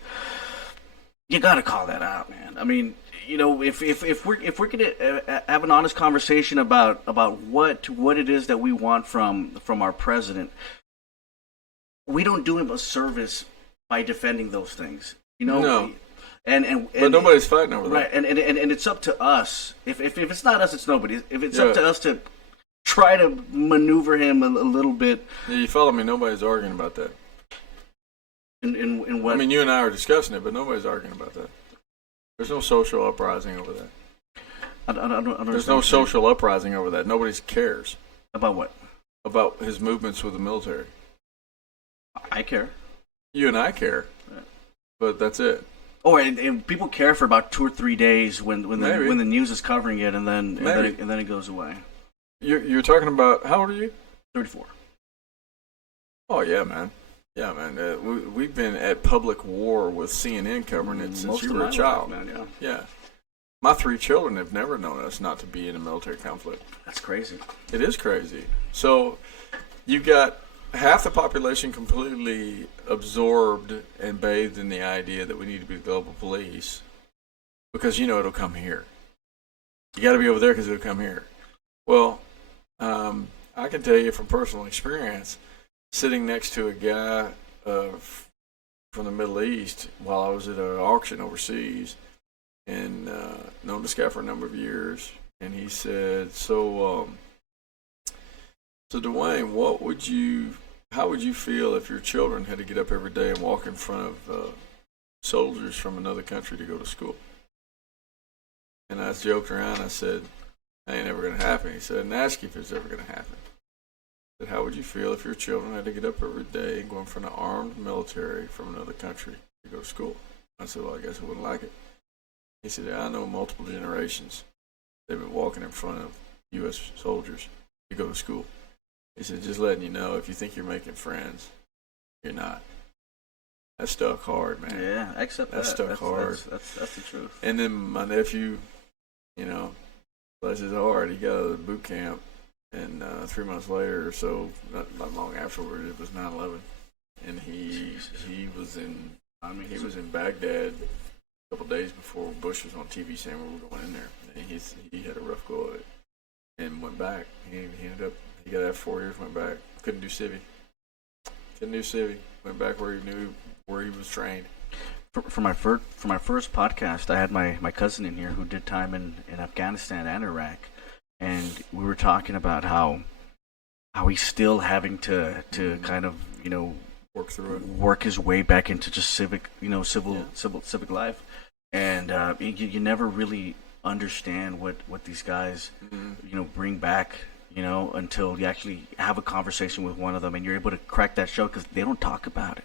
You got to call that out, man. I mean, if we're going to have an honest conversation about what it is that we want from our president, we don't do him a service by defending those things. No. And but nobody's fighting over that. Right, and it's up to us. If it's not us, it's nobody. If it's up to us to try to maneuver him a little bit. Yeah, you follow me? Nobody's arguing about that. In what? I mean, you and I are discussing it, but nobody's arguing about that. There's no social uprising over that. I don't There's no social uprising over that. Nobody cares. About what? About his movements with the military. I care. You and I care. Right. But that's it. Oh, and people care for about 2 or 3 days when the news is covering it, and then it goes away. You're talking about, how old are you? 34. Oh yeah, man. Yeah, man. We've been at public war with CNN covering it since you were a child. Life, man, yeah. My 3 children have never known us not to be in a military conflict. That's crazy. It is crazy. So you got half the population completely absorbed and bathed in the idea that we need to be the global police because it'll come here. You got to be over there because it'll come here. Well, I can tell you from personal experience, sitting next to a guy from the Middle East while I was at an auction overseas, and known this guy for a number of years, and he said, So Dwayne, how would you feel if your children had to get up every day and walk in front of soldiers from another country to go to school? And I joked around. I said, "That ain't ever going to happen." He said, "And ask you if it's ever going to happen." I said, "How would you feel if your children had to get up every day and go in front of armed military from another country to go to school?" I said, "Well, I guess I wouldn't like it." He said, "I know multiple generations. They've been walking in front of U.S. soldiers to go to school." He said, "Just letting you know, if you think you're making friends, you're not." That stuck hard, man. Yeah, I accept that. That stuck hard. That's the truth. And then my nephew, bless his heart, he got out of the boot camp, and 3 months later or so, not long afterward, it was 9/11, and he was in Baghdad a couple days before Bush was on TV saying we were going in there. And he had a rough go of it, and went back. He got out 4 years, went back. Couldn't do civvy. Went back where he was trained. For my first podcast, I had my cousin in here who did time in Afghanistan and Iraq, and we were talking about how he's still having to kind of work through it, work his way back into just civic life, and you never really understand what these guys bring back. Until you actually have a conversation with one of them and you're able to crack that shell, because they don't talk about it.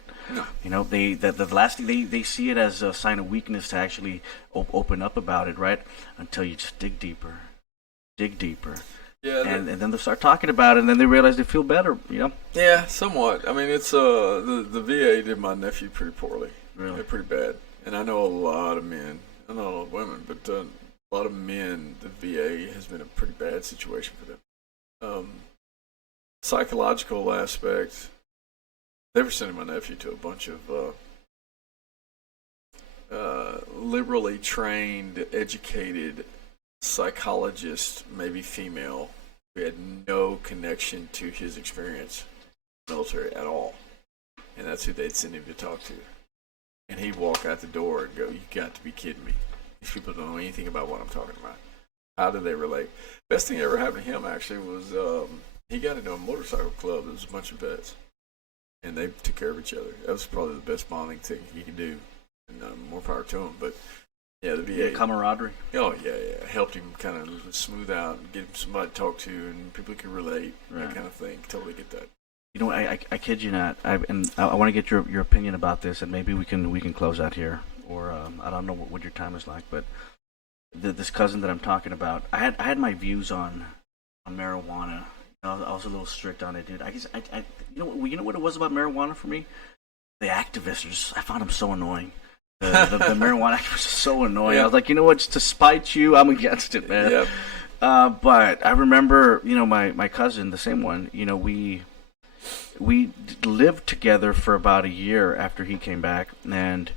No. The last thing they see it as a sign of weakness to actually open up about it, right? Until you just dig deeper. Yeah. And then they start talking about it, and then they realize they feel better. Yeah, somewhat. I mean, it's the VA did my nephew pretty poorly. Really? They're pretty bad. And I know a lot of men. I know a lot of women, but a lot of men. The VA has been a pretty bad situation for them. Psychological aspect, they were sending my nephew to a bunch of liberally trained, educated psychologists, maybe female, who had no connection to his experience military at all. And that's who they'd send him to talk to. And he'd walk out the door and go, "You got to be kidding me. These people don't know anything about what I'm talking about. How do they relate?" Best thing that ever happened to him, actually, was he got into a motorcycle club. There was a bunch of vets, and they took care of each other. That was probably the best bonding thing he could do. and more power to him. But yeah, the VA camaraderie. Oh yeah, helped him kind of smooth out, and get him somebody to talk to, and people could relate, that kind of thing. Totally get that. You know, I kid you not. I want to get your opinion about this, and maybe we can close out here, or I don't know what your time is like, but this cousin that I'm talking about, I had my views on marijuana. I was a little strict on it, dude. I guess you know what it was about marijuana for me? The activists, I found them so annoying. The marijuana activists are so annoying. I was like, you know what? Just to spite you, I'm against it, man. Yep. But I remember, my cousin, the same one. We lived together for about a year after he came back, and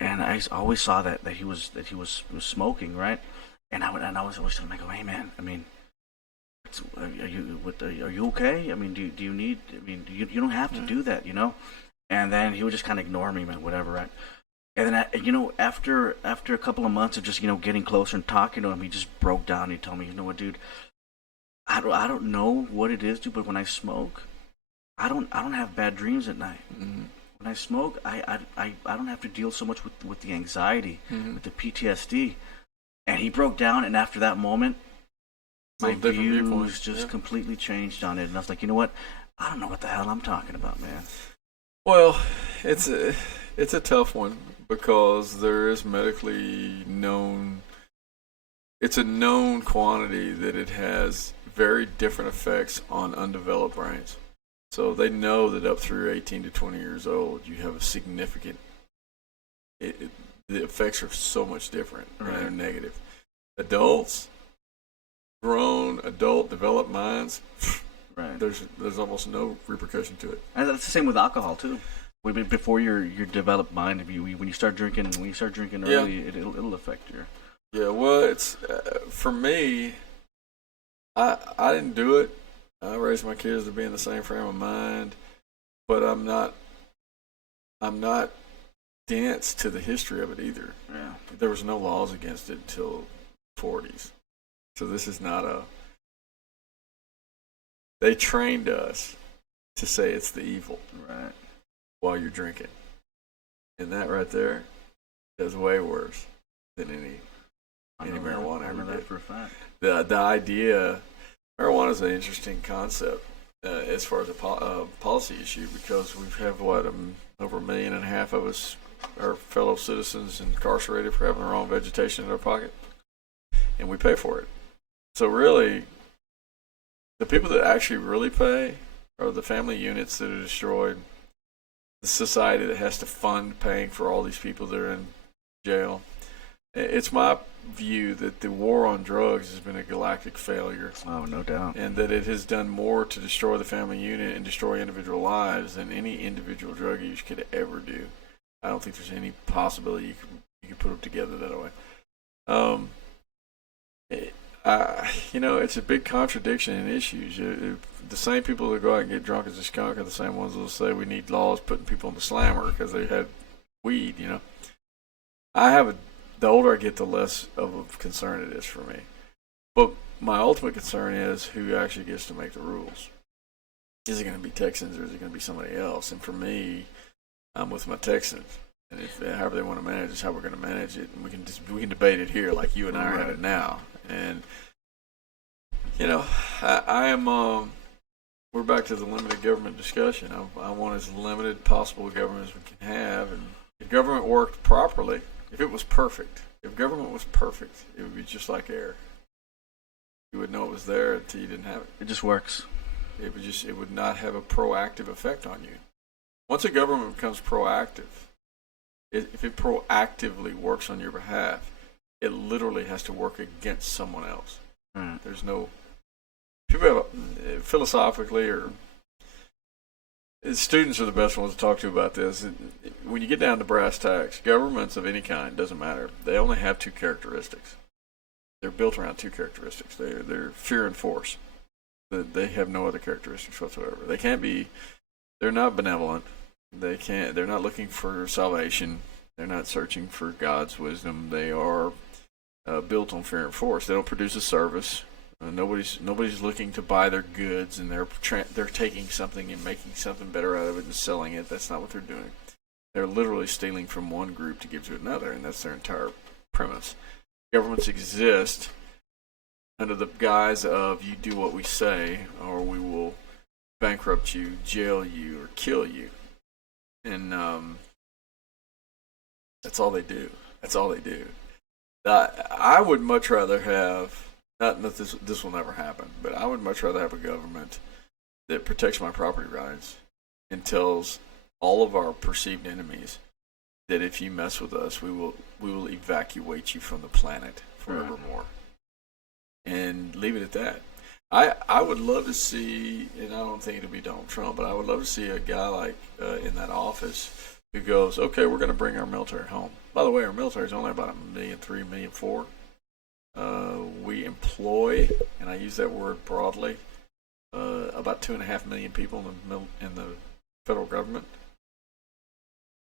I always saw that he was smoking, right? And I was always telling him, I go, hey man, I mean, are you okay? I mean, do you need? I mean, you don't have to do that, And then he would just kind of ignore me, man, whatever, right? And then after a couple of months of just getting closer and talking to him, he just broke down. He told me, you know what, dude, I don't know what it is, dude, but when I smoke, I don't have bad dreams at night. Mm-hmm. When I smoke, I don't have to deal so much with the anxiety, with the PTSD. And he broke down, and after that moment, my views just completely changed on it. And I was like, you know what? I don't know what the hell I'm talking about, man. Well, it's a tough one because there is medically known. It's a known quantity that it has very different effects on undeveloped brains. So they know that up through 18 to 20 years old, you have a significant. The effects are so much different. Right? They're negative. Adults, grown adult developed minds. Right. There's almost no repercussion to it. And that's the same with alcohol too. Before your developed mind, when you start drinking early, it'll affect your. Yeah. Well, it's for me. I didn't do it. I raised my kids to be in the same frame of mind, but I'm not dense to the history of it either. Yeah. There was no laws against it until the 40s. So this is not a. They trained us to say it's the evil, right? While you're drinking, and that right there is way worse than any marijuana ever did. For a fact. The idea, marijuana is an interesting concept as far as a policy issue because we have over 1.5 million of us, our fellow citizens, incarcerated for having the wrong vegetation in their pocket, and we pay for it. So really, the people that actually really pay are the family units that are destroyed, the society that has to fund paying for all these people that are in jail. It's my view that the war on drugs has been a galactic failure. Oh, no doubt. And that it has done more to destroy the family unit and destroy individual lives than any individual drug use could ever do. I don't think there's any possibility you could put them together that way. It's a big contradiction in issues. The same people that go out and get drunk as a skunk are the same ones that will say we need laws putting people in the slammer because they had weed, the older I get, the less of a concern it is for me. But my ultimate concern is who actually gets to make the rules. Is it going to be Texans or is it going to be somebody else? And for me, I'm with my Texans. And if however they want to manage it, how we're going to manage it. And we can debate it here like you and I are having now. And I am. We're back to the limited government discussion. I want as limited possible government as we can have, and if government worked properly, if it was perfect, if government was perfect, it would be just like air. You would know it was there until you didn't have it. It just works. It would not have a proactive effect on you. Once a government becomes proactive, if it proactively works on your behalf, it literally has to work against someone else. Mm. There's no people have, philosophically, or students are the best ones to talk to about this. When you get down to brass tacks, governments of any kind, doesn't matter. They only have two characteristics. They're built around two characteristics. They're fear and force. They have no other characteristics whatsoever. They can't be. They're not benevolent. They're not looking for salvation. They're not searching for God's wisdom. They are built on fear and force. They don't produce a service. Nobody's looking to buy their goods, and they're taking something and making something better out of it and selling it. That's not what they're doing. They're literally stealing from one group to give to another, and that's their entire premise. Governments exist under the guise of you do what we say, or we will bankrupt you, jail you, or kill you. And that's all they do. That's all they do. I would much rather have, not that this will never happen, but I would much rather have a government that protects my property rights and tells all of our perceived enemies that if you mess with us, we will evacuate you from the planet forevermore, and leave it at that. I would love to see, and I don't think it'll be Donald Trump, but I would love to see a guy like in that office who goes, okay, we're going to bring our military home. By the way, our military is only about 1.3 million, 1.4 million. We employ, and I use that word broadly, about 2.5 million people in the federal government.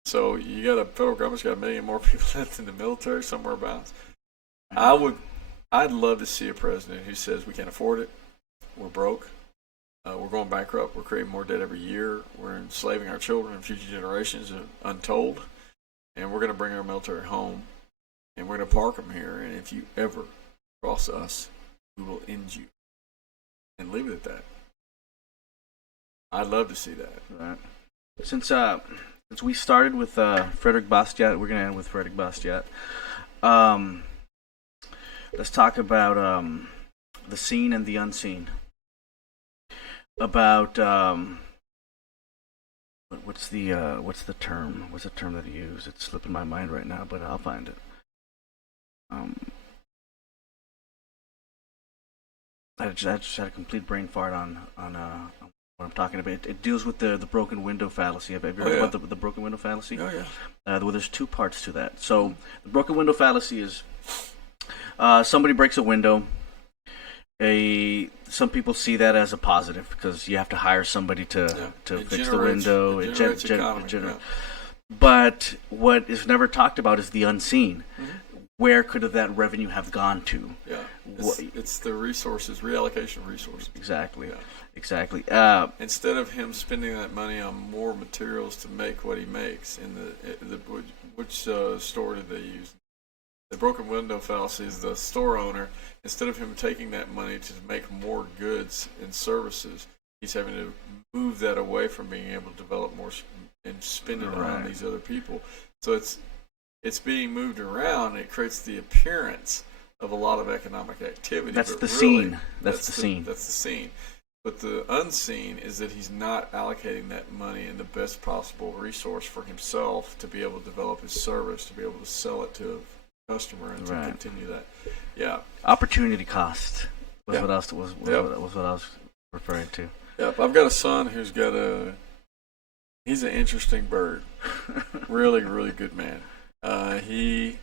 So you got a federal government's got 1 million more people in the military, somewhere about. I'd love to see a president who says we can't afford it, we're broke, we're going bankrupt, we're creating more debt every year, we're enslaving our children and future generations untold, and we're going to bring our military home, and we're going to park them here, and if you ever cross us, we will end you, and leave it at that. I'd love to see that. Right. Since we started with Frederick Bastiat, we're going to end with Frederick Bastiat. Let's talk about the seen and the unseen. About what's the term? What's the term that he used? It's slipping my mind right now, but I'll find it. I just had a complete brain fart on what I'm talking about. It deals with the broken window fallacy. Have you heard about the broken window fallacy? Oh yeah. Well, there's two parts to that. So the broken window fallacy is somebody breaks a window. Some people see that as a positive because you have to hire somebody to fix the window. It generates. But what is never talked about is the unseen. Mm-hmm. Where could that revenue have gone to? Yeah, it's the resources, reallocation of resources. Exactly. Yeah. Exactly. Instead of him spending that money on more materials to make what he makes, which store did they use? The broken window fallacy is the store owner, instead of him taking that money to make more goods and services, he's having to move that away from being able to develop more and spend it on these other people. So it's being moved around, and it creates the appearance of a lot of economic activity. That's the really, scene. That's the scene. That's the scene. But the unseen is that he's not allocating that money in the best possible resource for himself to be able to develop his service, to be able to sell it to a customer, and to continue that. Yeah. Opportunity cost was what I was referring to. Yep. I've got a son who's he's an interesting bird. Really, really good man. He's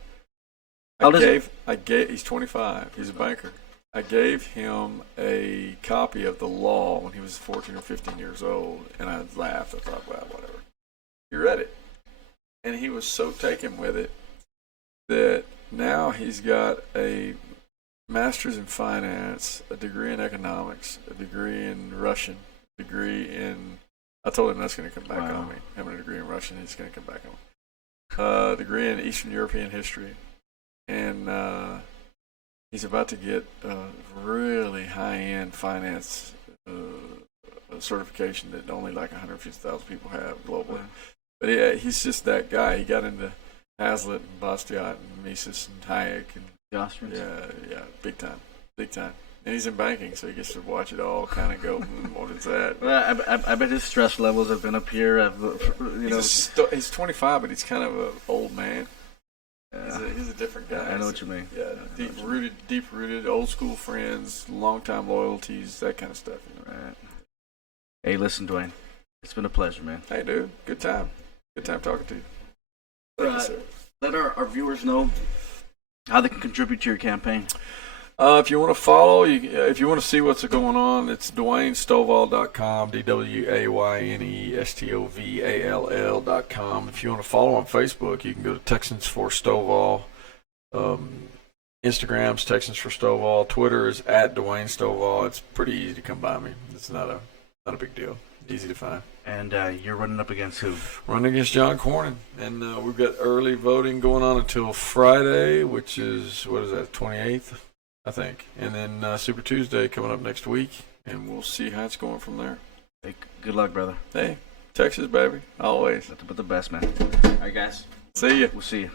25. He's a banker. I gave him a copy of the law when he was 14 or 15 years old, and I laughed. I thought, well, whatever. He read it, and he was so taken with it that now he's got a master's in finance, a degree in economics, a degree in Russian, a degree in... I told him that's going to come back on me. Having a degree in Russian, he's going to come back on me. A degree in Eastern European history, and he's about to get really high-end finance certification that only like 150,000 people have globally. But yeah, he's just that guy. He got into Hazlitt and Bastiat and Mises and Hayek and the Austrians. Yeah, big time. And he's in banking, so he gets to watch it all kind of go, what is that? Well, I bet his stress levels have been up here. He's 25, but he's kind of an old man. He's a different guy. I know what you mean. Yeah, deep rooted, old school friends, long time loyalties, that kind of stuff. Right. Hey, listen, Dwayne, it's been a pleasure, man. Hey, dude, good time talking to you. Thank you, sir. Let our viewers know how they can contribute to your campaign. If you want to follow, if you want to see what's going on, it's DwayneStovall.com, DwayneStovall.com. If you want to follow on Facebook, you can go to Texans for Stovall. Instagram's Texans for Stovall. Twitter is @Dwayne Stovall. It's pretty easy to come by me. It's not Not a big deal. Easy to find. And you're running up against who? Running against John Cornyn. And we've got early voting going on until Friday, which is, 28th, I think. And then Super Tuesday coming up next week. And we'll see how it's going from there. Hey, good luck, brother. Hey, Texas, baby. Always. Nothing but the best, man. All right, guys. See ya. We'll see you.